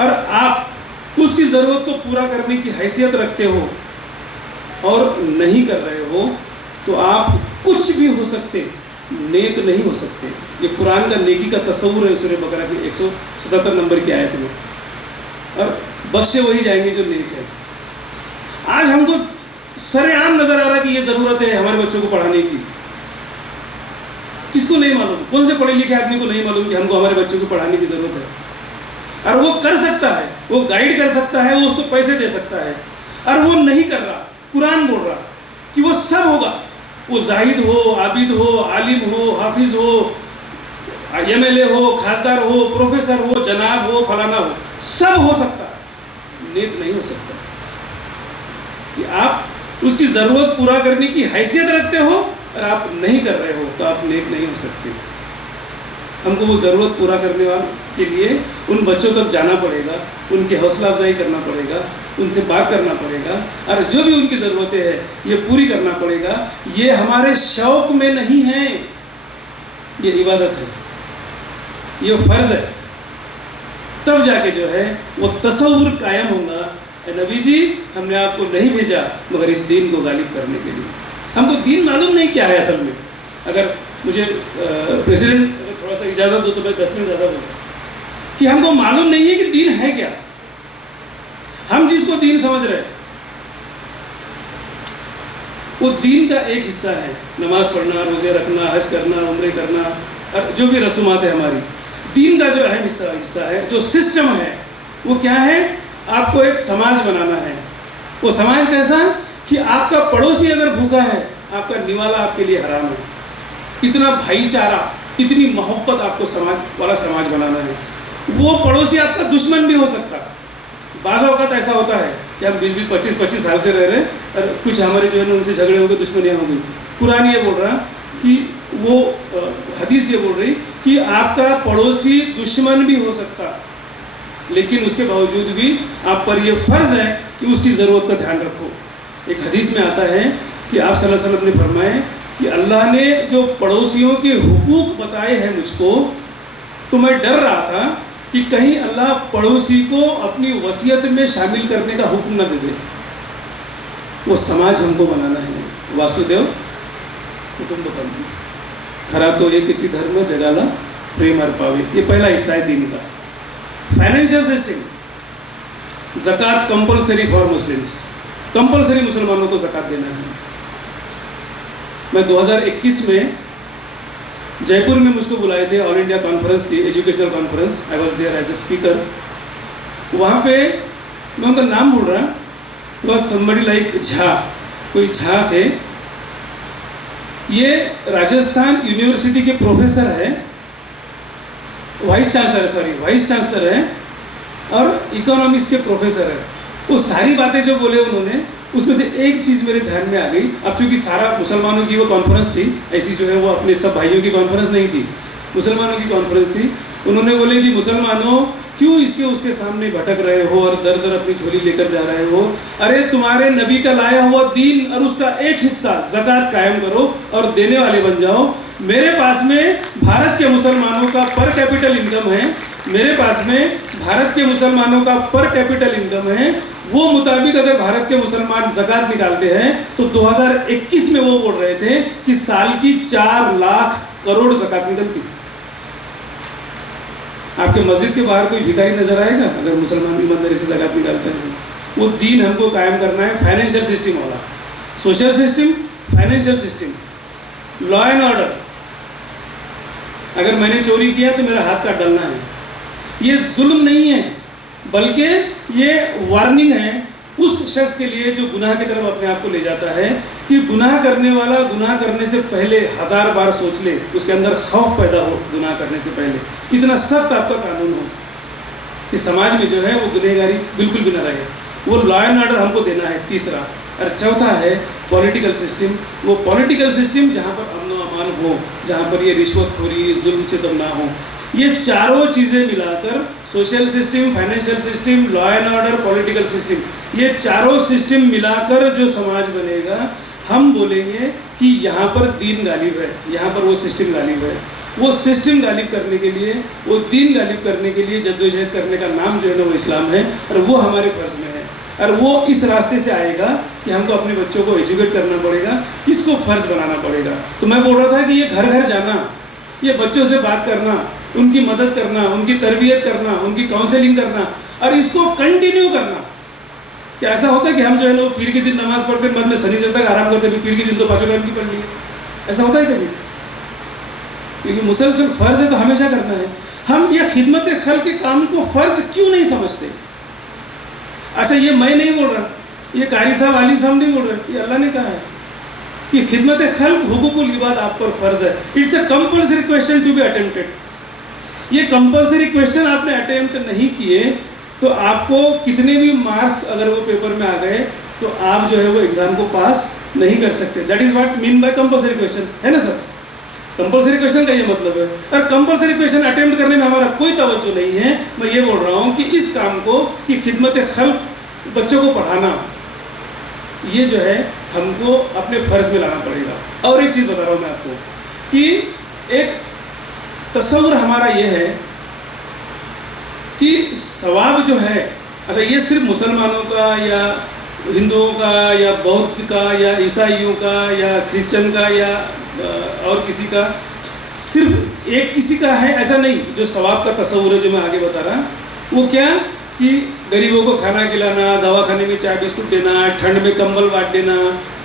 और आप उसकी ज़रूरत को पूरा करने की हैसियत रखते हो और नहीं कर रहे हो, तो आप कुछ भी हो सकते, नेक नहीं हो सकते। ये कुरान का नेकी का तस्वुर है सूरह बकरा की 177 नंबर की आयत में। और बख्शे वही जाएंगे जो नेक है। आज हमको सरेआम नजर आ रहा कि ये ज़रूरत है हमारे बच्चों को पढ़ाने की। किसको नहीं मालूम, कौन से पढ़े लिखे आदमी को नहीं मालूम कि हमको हमारे बच्चों को पढ़ाने की ज़रूरत है। और वो कर सकता है, वो गाइड कर सकता है, वो उसको पैसे दे सकता है, और वो नहीं कर रहा। कुरान बोल रहा कि वो सब होगा, वो जाहिद हो, आबिद हो, आलिम हो, हाफिज हो, MLA हो, खासदार हो, प्रोफेसर हो, जनाब हो, फलाना हो, सब हो सकता, नेक नहीं हो सकता। कि आप उसकी ज़रूरत पूरा करने की हैसियत रखते हो और आप नहीं कर रहे हो, तो आप नेक नहीं हो सकते। हमको वो ज़रूरत पूरा करने वाले के लिए उन बच्चों तक जाना पड़ेगा, उनकी हौसला अफजाई करना पड़ेगा, उनसे बात करना पड़ेगा, और जो भी उनकी ज़रूरतें हैं ये पूरी करना पड़ेगा। ये हमारे शौक़ में नहीं है, ये इबादत है, ये फ़र्ज़ है। तब जाके जो है वो तसव्वुर कायम होगा, नबी जी हमने आपको नहीं भेजा मगर इस दीन को गालिब करने के लिए। हमको दीन मालूम नहीं क्या है असल में। अगर मुझे प्रेसिडेंट थोड़ा सा इजाज़त दो तो मैं 10 मिनट ज़्यादा बोलूँ कि हमको मालूम नहीं है कि दीन है क्या। हम जिसको दीन समझ रहे हैं वो दीन का एक हिस्सा है, नमाज पढ़ना, रोज़े रखना, हज करना, उम्रे करना, और जो भी रसूमात है हमारी। दीन का जो अहम हिस्सा है, जो सिस्टम है, वो क्या है? आपको एक समाज बनाना है। वो समाज कैसा कि आपका पड़ोसी अगर भूखा है, आपका निवाला आपके लिए हराम है। इतना भाईचारा, इतनी मोहब्बत आपको समाज वाला समाज बनाना है। वो पड़ोसी आपका दुश्मन भी हो सकता है। बाज़ औक़ात ऐसा होता है कि हम 20-20, 25-25 साल से रह रहे हैं और कुछ हमारे जो है ना उनसे झगड़े हो गए, दुश्मनियाँ हो गई। कुरान ये बोल रहा कि वो हदीस ये बोल रही कि आपका पड़ोसी दुश्मन भी हो सकता, लेकिन उसके बावजूद भी आप पर यह फ़र्ज़ है कि उसकी ज़रूरत का ध्यान रखो। एक हदीस में आता है कि आप सल्लल्लाहु अलैहि वसल्लम ने फरमाए कि अल्लाह ने जो पड़ोसियों के हुकूक बताए हैं मुझको, तो मैं डर रहा था कि कहीं अल्लाह पड़ोसी को अपनी वसीयत में शामिल करने का हुक्म न दे दे। वो समाज हमको बनाना है। वासुदेव कुटुंबकम, खरा तो एक धर्म जगाला प्रेम अर्पावे, ये पहला हिस्सा है दीन का। फाइनेंशियल सिस्टम, ज़कात कंपलसरी फॉर मुस्लिम्स, कंपलसरी मुसलमानों को ज़कात देना है। मैं 2021 में जयपुर में मुझको बुलाए थे, ऑल इंडिया कॉन्फ्रेंस थी, educational conference. I was there as a speaker. वहाँ पे मैं उनका नाम बोल रहा, वह समबडी लाइक झा, कोई झा थे। ये राजस्थान यूनिवर्सिटी के प्रोफेसर है, वाइस चांसलर है और इकोनॉमिक्स के प्रोफेसर है। वो सारी बातें जो बोले उन्होंने, उसमें से एक चीज़ मेरे ध्यान में आ गई। अब चूँकि सारा मुसलमानों की वो कॉन्फ्रेंस थी, ऐसी जो है वो अपने सब भाइयों की कॉन्फ्रेंस नहीं थी, मुसलमानों की कॉन्फ्रेंस थी। उन्होंने बोले कि मुसलमानों क्यों इसके उसके सामने भटक रहे हो और दर दर अपनी झोली लेकर जा रहे हो? अरे तुम्हारे नबी का लाया हुआ दीन और उसका एक हिस्सा ज़कात कायम करो और देने वाले बन जाओ। मेरे पास में भारत के मुसलमानों का पर कैपिटल इनकम है, मेरे पास में भारत के मुसलमानों का पर कैपिटल इनकम है। वो मुताबिक अगर भारत के मुसलमान ज़कात निकालते हैं तो 2021 में वो बोल रहे थे कि साल की 4 लाख करोड़ ज़कात निकलती। आपके मस्जिद के बाहर कोई भिखारी नजर आएगा अगर मुसलमान ईमानदारी से ज़कात निकालते हैं? वो दीन हमको कायम करना है, फाइनेंशियल सिस्टम वाला, social system, financial system, law and order. अगर मैंने चोरी किया तो मेरा हाथ काट डालना है। ये जुल्म नहीं है, बल्कि ये वार्निंग है उस शख्स के लिए जो गुनाह की तरफ अपने आप को ले जाता है कि गुनाह करने वाला गुनाह करने से पहले 1000 बार सोच ले, उसके अंदर खौफ पैदा हो गुनाह करने से पहले। इतना सख्त आपका कानून हो कि समाज में जो है वो गुनहगारी बिल्कुल भी ना रहे। वो लॉ एंड ऑर्डर हमको देना है, तीसरा। और चौथा है पॉलिटिकल सिस्टम। वो पॉलिटिकल सिस्टम जहाँ पर अमन अमान हो, जहाँ पर ये रिश्वतखोरी, जुल्म सितम ना हो। ये चारों चीज़ें मिलाकर social system, financial system, law and order, political system, ये चारों सिस्टम मिलाकर जो समाज बनेगा, हम बोलेंगे कि यहाँ पर दीन गालिब है, यहाँ पर वो सिस्टम गालिब है। वो सिस्टम गालिब करने के लिए, वो दीन गालिब करने के लिए जद्दोजहद करने का नाम जो है ना वो इस्लाम है, और वो हमारे फ़र्ज़ में है। और वो इस रास्ते से आएगा कि हमको अपने बच्चों को एजुकेट करना पड़ेगा, इसको फ़र्ज़ बनाना पड़ेगा। तो मैं बोल रहा था कि ये घर घर जाना, ये बच्चों से बात करना, उनकी मदद करना, उनकी तरबियत करना, उनकी काउंसलिंग करना, और इसको कंटिन्यू करना। क्या ऐसा होता है कि हम जो है ना पीर के दिन नमाज़ पढ़ते बाद में शनिचर तक आराम करते, पीर के दिन तो पाँचों टाइम की पढ़ ली? ऐसा होता है कभी? क्योंकि मुसलसल फ़र्ज़ है तो हमेशा करना है। हम ये खिदमत खल्क़ के काम को फ़र्ज़ क्यों नहीं समझते? अच्छा, ये मैं नहीं बोल रहा, ये कारी साहब, वाली साहब नहीं बोल रहे, ये अल्लाह ने कहा है कि खिदमत खल्क़ हुकूकुल इबाद आप पर फ़र्ज़ है। It's a compulsory question to be attempted. ये कंपल्सरी क्वेश्चन आपने अटेम्प्ट नहीं किए तो आपको कितने भी मार्क्स अगर वो पेपर में आ गए तो आप जो है वो एग्ज़ाम को पास नहीं कर सकते। That is what mean by compulsory question, है ना सर? कंपल्सरी क्वेश्चन का ये मतलब है। और कंपल्सरी क्वेश्चन अटेम्प्ट करने में हमारा कोई तवज्जो नहीं है। मैं ये बोल रहा हूँ कि इस काम को, कि खिदमत खल्क़, बच्चों को पढ़ाना, ये जो है हमको अपने फ़र्ज़ में लाना पड़ेगा। और एक चीज़ बता रहा हूँ मैं आपको कि एक तस्वुर हमारा ये है कि सवाब जो है, अच्छा ये सिर्फ मुसलमानों का या हिंदुओं का या बौद्ध का या ईसाइयों का या क्रिश्चियन का या और किसी का, सिर्फ एक किसी का है ऐसा नहीं। जो सवाब का तस्वुर है जो मैं आगे बता रहा, वो क्या कि गरीबों को खाना खिलाना, दवाखाने में चाय बिस्कुट देना, ठंड में कंबल बांट देना,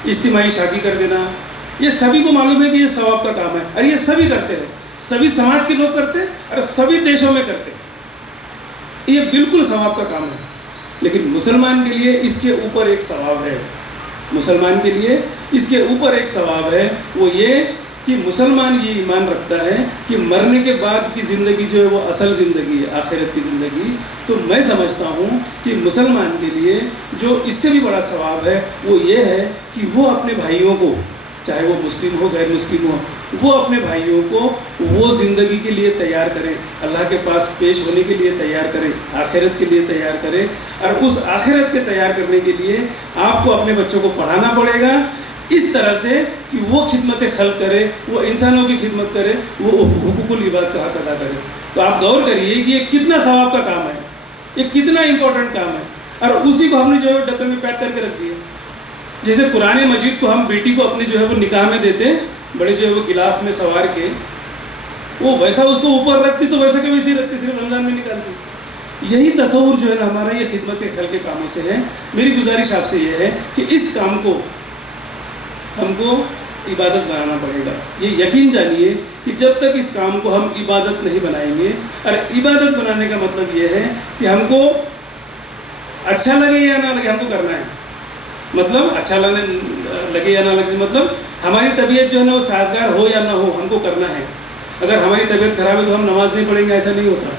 इज्तिमाई शादी कर देना, ये सभी को मालूम है कि ये सवाब का काम है। और ये सभी करते हैं, सभी समाज के लोग करते हैं और सभी देशों में करते हैं। ये बिल्कुल सवाब का काम है। लेकिन मुसलमान के लिए इसके ऊपर एक सवाब है, मुसलमान के लिए इसके ऊपर एक सवाब है। वो ये कि मुसलमान ये ईमान रखता है कि मरने के बाद की ज़िंदगी जो है वो असल ज़िंदगी है, आखिरत की ज़िंदगी। तो मैं समझता हूँ कि मुसलमान के लिए जो इससे भी बड़ा सवाब है वो ये है कि वो अपने भाइयों को, चाहे वो मुस्लिम हो गैर मुस्लिम हो, वो अपने भाइयों को वो ज़िंदगी के लिए तैयार करें, अल्लाह के पास पेश होने के लिए तैयार करें, आखिरत के लिए तैयार करें। और उस आखिरत के तैयार करने के लिए आपको अपने बच्चों को पढ़ाना पड़ेगा इस तरह से कि वो खिदमत खल्क़ करे, वो इंसानों की खिदमत करे, वो हुकूकुल इबाद का हक़ अदा करे। तो आप गौर करिए कि ये कितना सवाब का काम है, ये कितना इम्पोर्टेंट काम है। और उसी को हमने जो है डब्बे में पैक करके रख दिया। जैसे कुरान मजीद को हम बेटी को अपने जो है वो निकाह में देते, बड़े जो है वो गिलाफ में सवार के, वो वैसा उसको ऊपर रखती तो वैसा के वैसे ही रखती, सिर्फ रमज़ान में निकालती। यही तस्वुर जो है ना हमारा ये खिदमत खल्क़ के कामों से है। मेरी गुजारिश आपसे ये है कि इस काम को हमको इबादत बनाना पड़ेगा। ये यकीन जानिए कि जब तक इस काम को हम इबादत नहीं बनाएंगे, और इबादत बनाने का मतलब ये है कि हमको अच्छा लगे या ना लगे हमको करना है। मतलब अच्छा लगे या ना लगे, मतलब हमारी तबीयत जो है ना वो साजगार हो या ना हो, हमको करना है। अगर हमारी तबीयत खराब है तो हम नमाज नहीं पढ़ेंगे, ऐसा नहीं होता।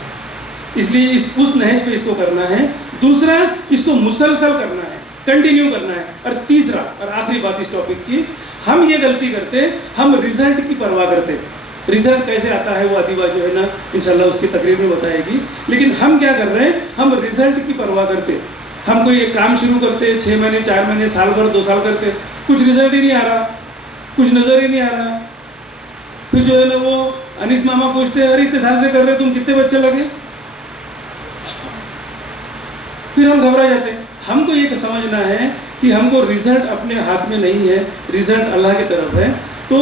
इसलिए उस नहज पे इसको करना है। दूसरा, इसको मुसलसल करना है, कंटिन्यू करना है। और तीसरा और आखिरी बात इस टॉपिक की, हम ये गलती करते, हम रिज़ल्ट की परवाह करते। रिज़ल्ट कैसे आता है वो अदीबा जो है ना इंशाल्लाह उसकी तकरीर में बताएगी। लेकिन हम क्या कर रहे हैं, हम रिज़ल्ट की परवाह करते। हम कोई एक काम शुरू करते, 6 महीने 4 महीने साल भर 2 साल करते, कुछ रिज़ल्ट ही नहीं आ रहा, कुछ नज़र ही नहीं आ रहा। फिर जो है ना वो अनीस मामा पूछते हैं, अरे इतने साल से कर रहे तुम, कितने बच्चे लगे? फिर हम घबरा जाते हैं। हमको ये समझना है कि हमको रिज़ल्ट अपने हाथ में नहीं है, रिज़ल्ट अल्लाह की तरफ है। तो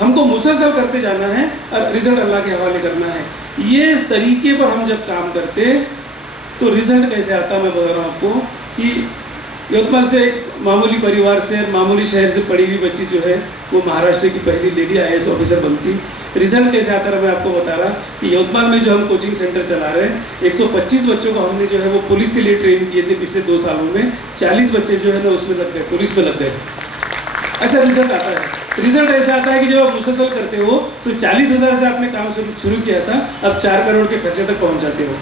हमको मुसलसल करते जाना है और रिज़ल्ट अल्लाह के हवाले करना है। ये तरीके पर हम जब काम करते तो रिज़ल्ट कैसे आता, मैं बता रहा हूँ आपको कि यवतमाल से एक मामूली परिवार से, मामूली शहर से पढ़ी हुई बच्ची जो है वो महाराष्ट्र की पहली लेडी IAS ऑफिसर बनती। रिज़ल्ट कैसे आता रहा मैं आपको बता रहा कि यवतमाल में जो हम कोचिंग सेंटर चला रहे हैं, 125 बच्चों को हमने जो है वो पुलिस के लिए ट्रेन किए थे पिछले 2 सालों में। 40 बच्चे जो है ना उसमें लग गए, पुलिस में लग गए। ऐसा रिज़ल्ट आता है। रिज़ल्ट ऐसा आता है कि जब आप मुसलसल करते हो तो 40,000 से आपने काम शुरू किया था, अब 4 करोड़ के खर्चे तक पहुँच जाते हो।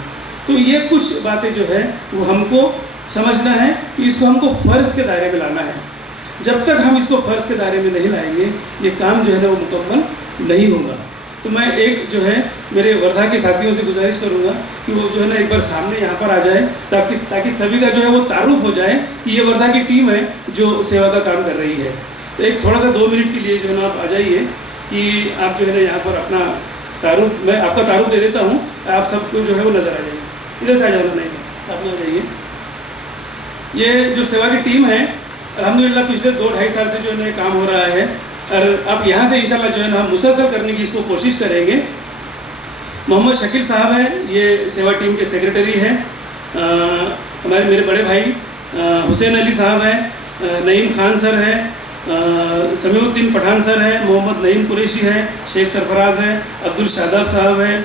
तो ये कुछ बातें जो है वो हमको समझना है कि इसको हमको फ़र्ज़ के दायरे में लाना है। जब तक हम इसको फ़र्ज़ के दायरे में नहीं लाएंगे ये काम जो है ना वो मुकम्मल नहीं होगा। तो मैं एक जो है मेरे वर्धा के साथियों से गुजारिश करूँगा कि वो जो है ना एक बार सामने यहाँ पर आ जाए ताकि सभी का जो है वो तारुफ हो जाए कि ये वर्धा की टीम है जो सेवा का काम कर रही है। तो एक थोड़ा सा 2 मिनट के लिए जो है ना आप आ जाइए कि आप जो है ना यहाँ पर अपना तारुफ मैं आपका तारुफ दे देता हूँ, आप सबको जो है वो नज़र आ जाएगी। इधर से आ जाना, नहीं सामने आ जाइए। ये जो सेवा की टीम है अल्हम्दुलिल्लाह पिछले 2-2.5 साल से जो है काम हो रहा है, और अब यहाँ से इंशाल्लाह जो है ना हम मुसलसल करने की इसको कोशिश करेंगे। मोहम्मद शकील साहब हैं, ये सेवा टीम के सेक्रेटरी हैं। हमारे मेरे बड़े भाई हुसैन अली साहब हैं, नईम खान सर हैं, समीउद्दीन पठान सर हैं, मोहम्मद नईम कुरैशी हैं, शेख सरफराज हैं, अब्दुल शादाब साहब हैं,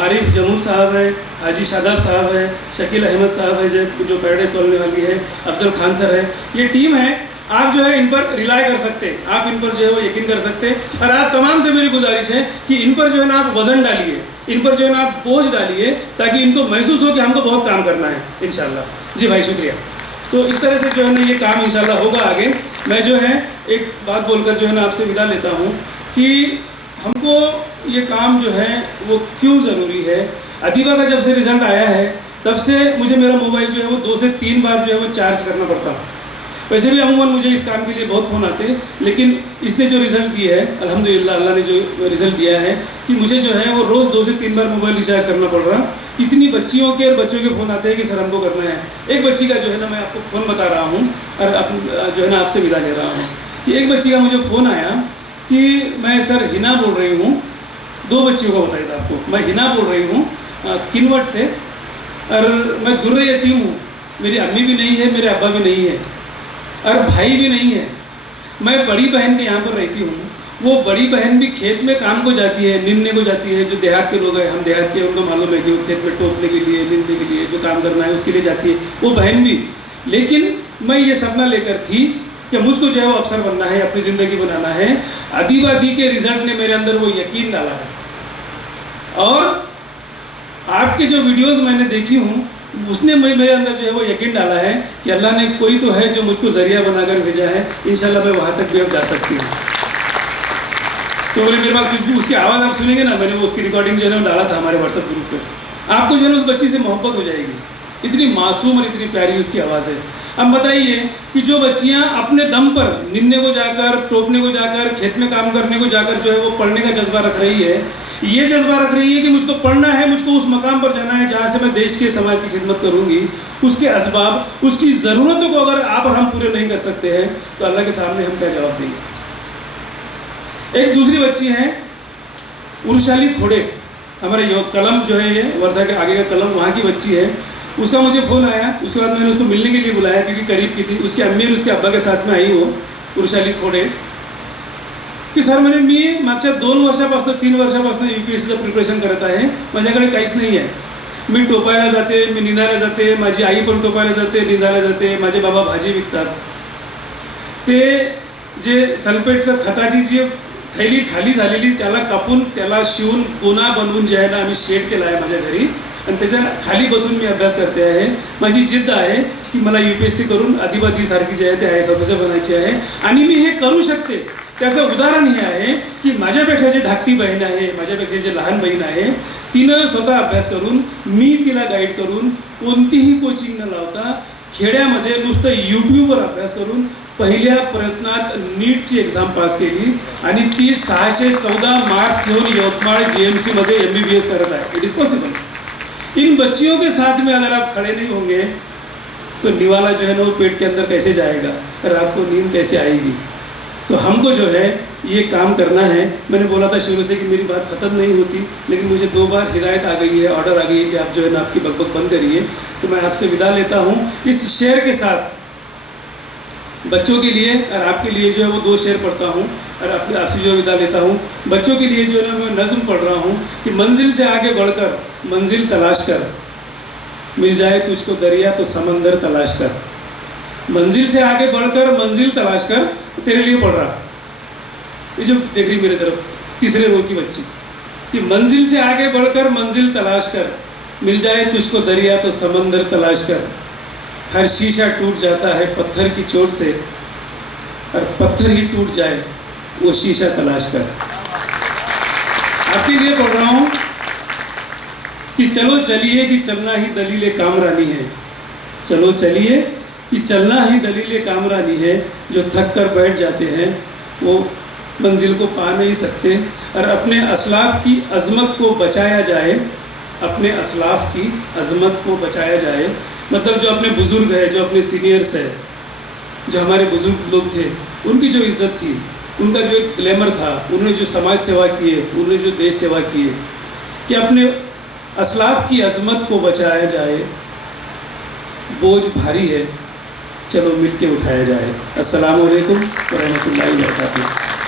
आरिफ जमूर साहब हैं, हाजी शादाब साहब हैं, शकील अहमद साहब है जो पैराडाइज कॉलोनी वाली है, अफजल खान सर है। ये टीम है, आप जो है इन पर रिलाय कर सकते हैं, आप इन पर जो है वो यकीन कर सकते हैं। और आप तमाम से मेरी गुजारिश है कि इन पर जो है ना आप वज़न डालिए, इन पर जो है ना आप बोझ डालिए, ताकि इनको महसूस हो कि हमको बहुत काम करना है इंशाल्लाह। जी भाई शुक्रिया। तो इस तरह से जो है ना ये काम इंशाल्लाह होगा आगे। मैं जो है एक बात बोलकर जो है ना आपसे विदा लेता हूँ कि हमको ये काम जो है वो क्यों ज़रूरी है। अदीबा का जब से रिज़ल्ट आया है तब से मुझे मेरा मोबाइल जो है वो 2 से 3 बार जो है वो चार्ज करना पड़ता। वैसे भी अमूमन मुझे इस काम के लिए बहुत फ़ोन आते हैं, लेकिन इसने जो रिज़ल्ट दिया है अल्हम्दुलिल्लाह, अल्लाह ने जो रिज़ल्ट दिया है कि मुझे जो है वो रोज़ 2 से 3 बार मोबाइल रिचार्ज करना पड़ रहा। इतनी बच्चियों के और बच्चों के फ़ोन आते हैं कि सर हमको करना है। एक बच्ची का जो है ना मैं आपको फ़ोन बता रहा हूँ और जो है ना आपसे विदा ले रहा हूँ कि एक बच्ची का मुझे फ़ोन आया कि मैं सर हिना बोल रही हूँ। 2 बच्चियों का बताया था आपको, मैं हिना बोल रही हूँ किनवट से, और मैं दुर्र यतीम हूँ। मेरी अम्मी भी नहीं है, मेरे अब्बा भी नहीं है और भाई भी नहीं है। मैं बड़ी बहन के यहाँ पर रहती हूँ। वो बड़ी बहन भी खेत में काम को जाती है, नींदने को जाती है। जो देहात के लोग हैं, हम देहात के, उनको मालूम है कि वो खेत में टोपने के लिए, नींदने के लिए जो काम करना है उसके लिए जाती है वो बहन भी। लेकिन मैं ये सपना लेकर थी कि मुझको जो है वो अफसर बनना है, अपनी ज़िंदगी बनाना है। अदीबा दी के रिज़ल्ट ने मेरे अंदर वो यकीन डाला है, और आपके जो वीडियोज़ मैंने देखी हूँ उसने मेरे अंदर जो है वो यकीन डाला है कि अल्लाह ने कोई तो है जो मुझको ज़रिया बनाकर भेजा है। इंशाल्लाह मैं वहाँ तक भी अब जा सकती हूँ। तो बोले मेरे पास उसकी आवाज़ आप सुनेंगे ना, मैंने वो उसकी रिकॉर्डिंग जो है ना डाला था हमारे व्हाट्सएप ग्रुप पे। आपको जो है ना उस बच्ची से मोहब्बत हो जाएगी, इतनी मासूम और इतनी प्यारी उसकी आवाज़ है। अब बताइए कि जो बच्चियाँ अपने दम पर नींदने को जाकर, टोपने को जाकर, खेत में काम करने को जाकर जो है वो पढ़ने का जज्बा रख रही है, ये जज्बा रख रही है कि मुझको पढ़ना है, मुझको उस मकाम पर जाना है जहाँ से मैं देश के समाज की खिदमत करूँगी, उसके असबाब, उसकी ज़रूरतों को अगर आप और हम पूरे नहीं कर सकते हैं तो अल्लाह के सामने हम क्या जवाब देंगे। एक दूसरी बच्ची है उर्शाली खोड़े, हमारे कलम जो है ये वर्धा के आगे का कलम, वहाँ की बच्ची है। उसका मुझे फ़ोन आया, उसके बाद मैंने उसको मिलने के लिए बुलाया क्योंकि करीब की थी। उसकी अम्मी और उसके अब्बा के साथ में आई वो उर्शाली खोड़े की सर मैंने मी मागच्या 2 वर्षापासून 3 वर्षापासून UPSCचं प्रिपरेशन करत आहे, माझ्याकडे काहीच नाही आहे। मी टोपायला जाते, मी निंदायला जाते, माझी आई पण टोपायला जाते, निंदायला जाते, माझे बाबा भाजी विकतात। ते जे सल्फेटचं खताची जी थैली खाली झालेली त्याला कापून त्याला शिवून गोणा बनवून जे आहे ना आम्ही शेड केला आहे माझ्या घरी, आणि त्याच्या खाली बसून मी अभ्यास करते आहे। माझी जिद्द आहे की मला UPSC करून अदीबा दी सारखी जे आहे ते IAS ऑफिसर बनायची आहे, आणि मी हे करू शकते। त्याचं उदाहरण हे आहे की माझ्यापेक्षा जे धाकटी बहीण आहे, माझ्यापेक्षा जे लहान बहीण आहे, तिनं स्वतः अभ्यास करून, मी तिला गाईड करून, कोणतीही कोचिंग न लावता खेड्यामध्ये नुसतं यूट्यूबवर अभ्यास करून पहिल्या प्रयत्नात नीटची एक्झाम पास केली, आणि ती 614 मार्क्स घेऊन यवतमाळ GMC मध्ये MBBS करत आहे। It is possible. इन बच्चियों के साथ में अगर आप खड़े नहीं होंगे तो निवाला जो है ना वो पेट के अंदर कैसे जाएगा, रात को नींद कैसे आएगी। तो हमको जो है ये काम करना है। मैंने बोला था शुरू से कि मेरी बात ख़त्म नहीं होती, लेकिन मुझे 2 बार हिदायत आ गई है, ऑर्डर आ गई है कि आप जो है ना आपकी बकबक बंद करिए। तो मैं आपसे विदा लेता हूँ इस शेर के साथ। बच्चों के लिए और आपके लिए जो है वो 2 शेर पढ़ता हूँ और आपसे जो विदा लेता हूँ। बच्चों के लिए जो है ना मैं नज़्म पढ़ रहा हूँ कि मंजिल से आगे बढ़कर मंजिल तलाश कर, मिल जाए तुझको दरिया तो समंदर तलाश कर। मंजिल से आगे बढ़कर मंजिल तलाश कर, तेरे लिए पढ़ रहा। ये जो देख रही मेरे तरफ तीसरे रो की बच्ची कि मंजिल से आगे बढ़कर मंजिल तलाश कर, मिल जाए तुझको दरिया तो समंदर तलाश कर। हर शीशा टूट जाता है पत्थर की चोट से, और पत्थर ही टूट जाए वो शीशा तलाश कर। आपके लिए पढ़ रहा हूँ कि चलो चलिए कि चलना ही दलील कामरानी है। चलो चलिए कि चलना ही दलील कामरानी है। जो थक कर बैठ जाते हैं वो मंजिल को पा नहीं सकते, और अपने असलाफ की अज़मत को बचाया जाए, अपने असलाफ की अज़मत को बचाया जाए, मतलब जो अपने बुज़ुर्ग है, जो अपने सीनियर्स है, जो हमारे बुज़ुर्ग लोग थे, उनकी जो इज़्ज़त थी, उनका जो एक ग्लैमर था, उन्होंने जो समाज सेवा किए, उन्होंने जो देश सेवा किए, कि अपने असलाफ की अज़मत को बचाया जाए। बोझ भारी है, चलो मिल के उठाया जाए। अस्सलामु अलैकुम व रहमतुल्लाहि व बरकातुहू।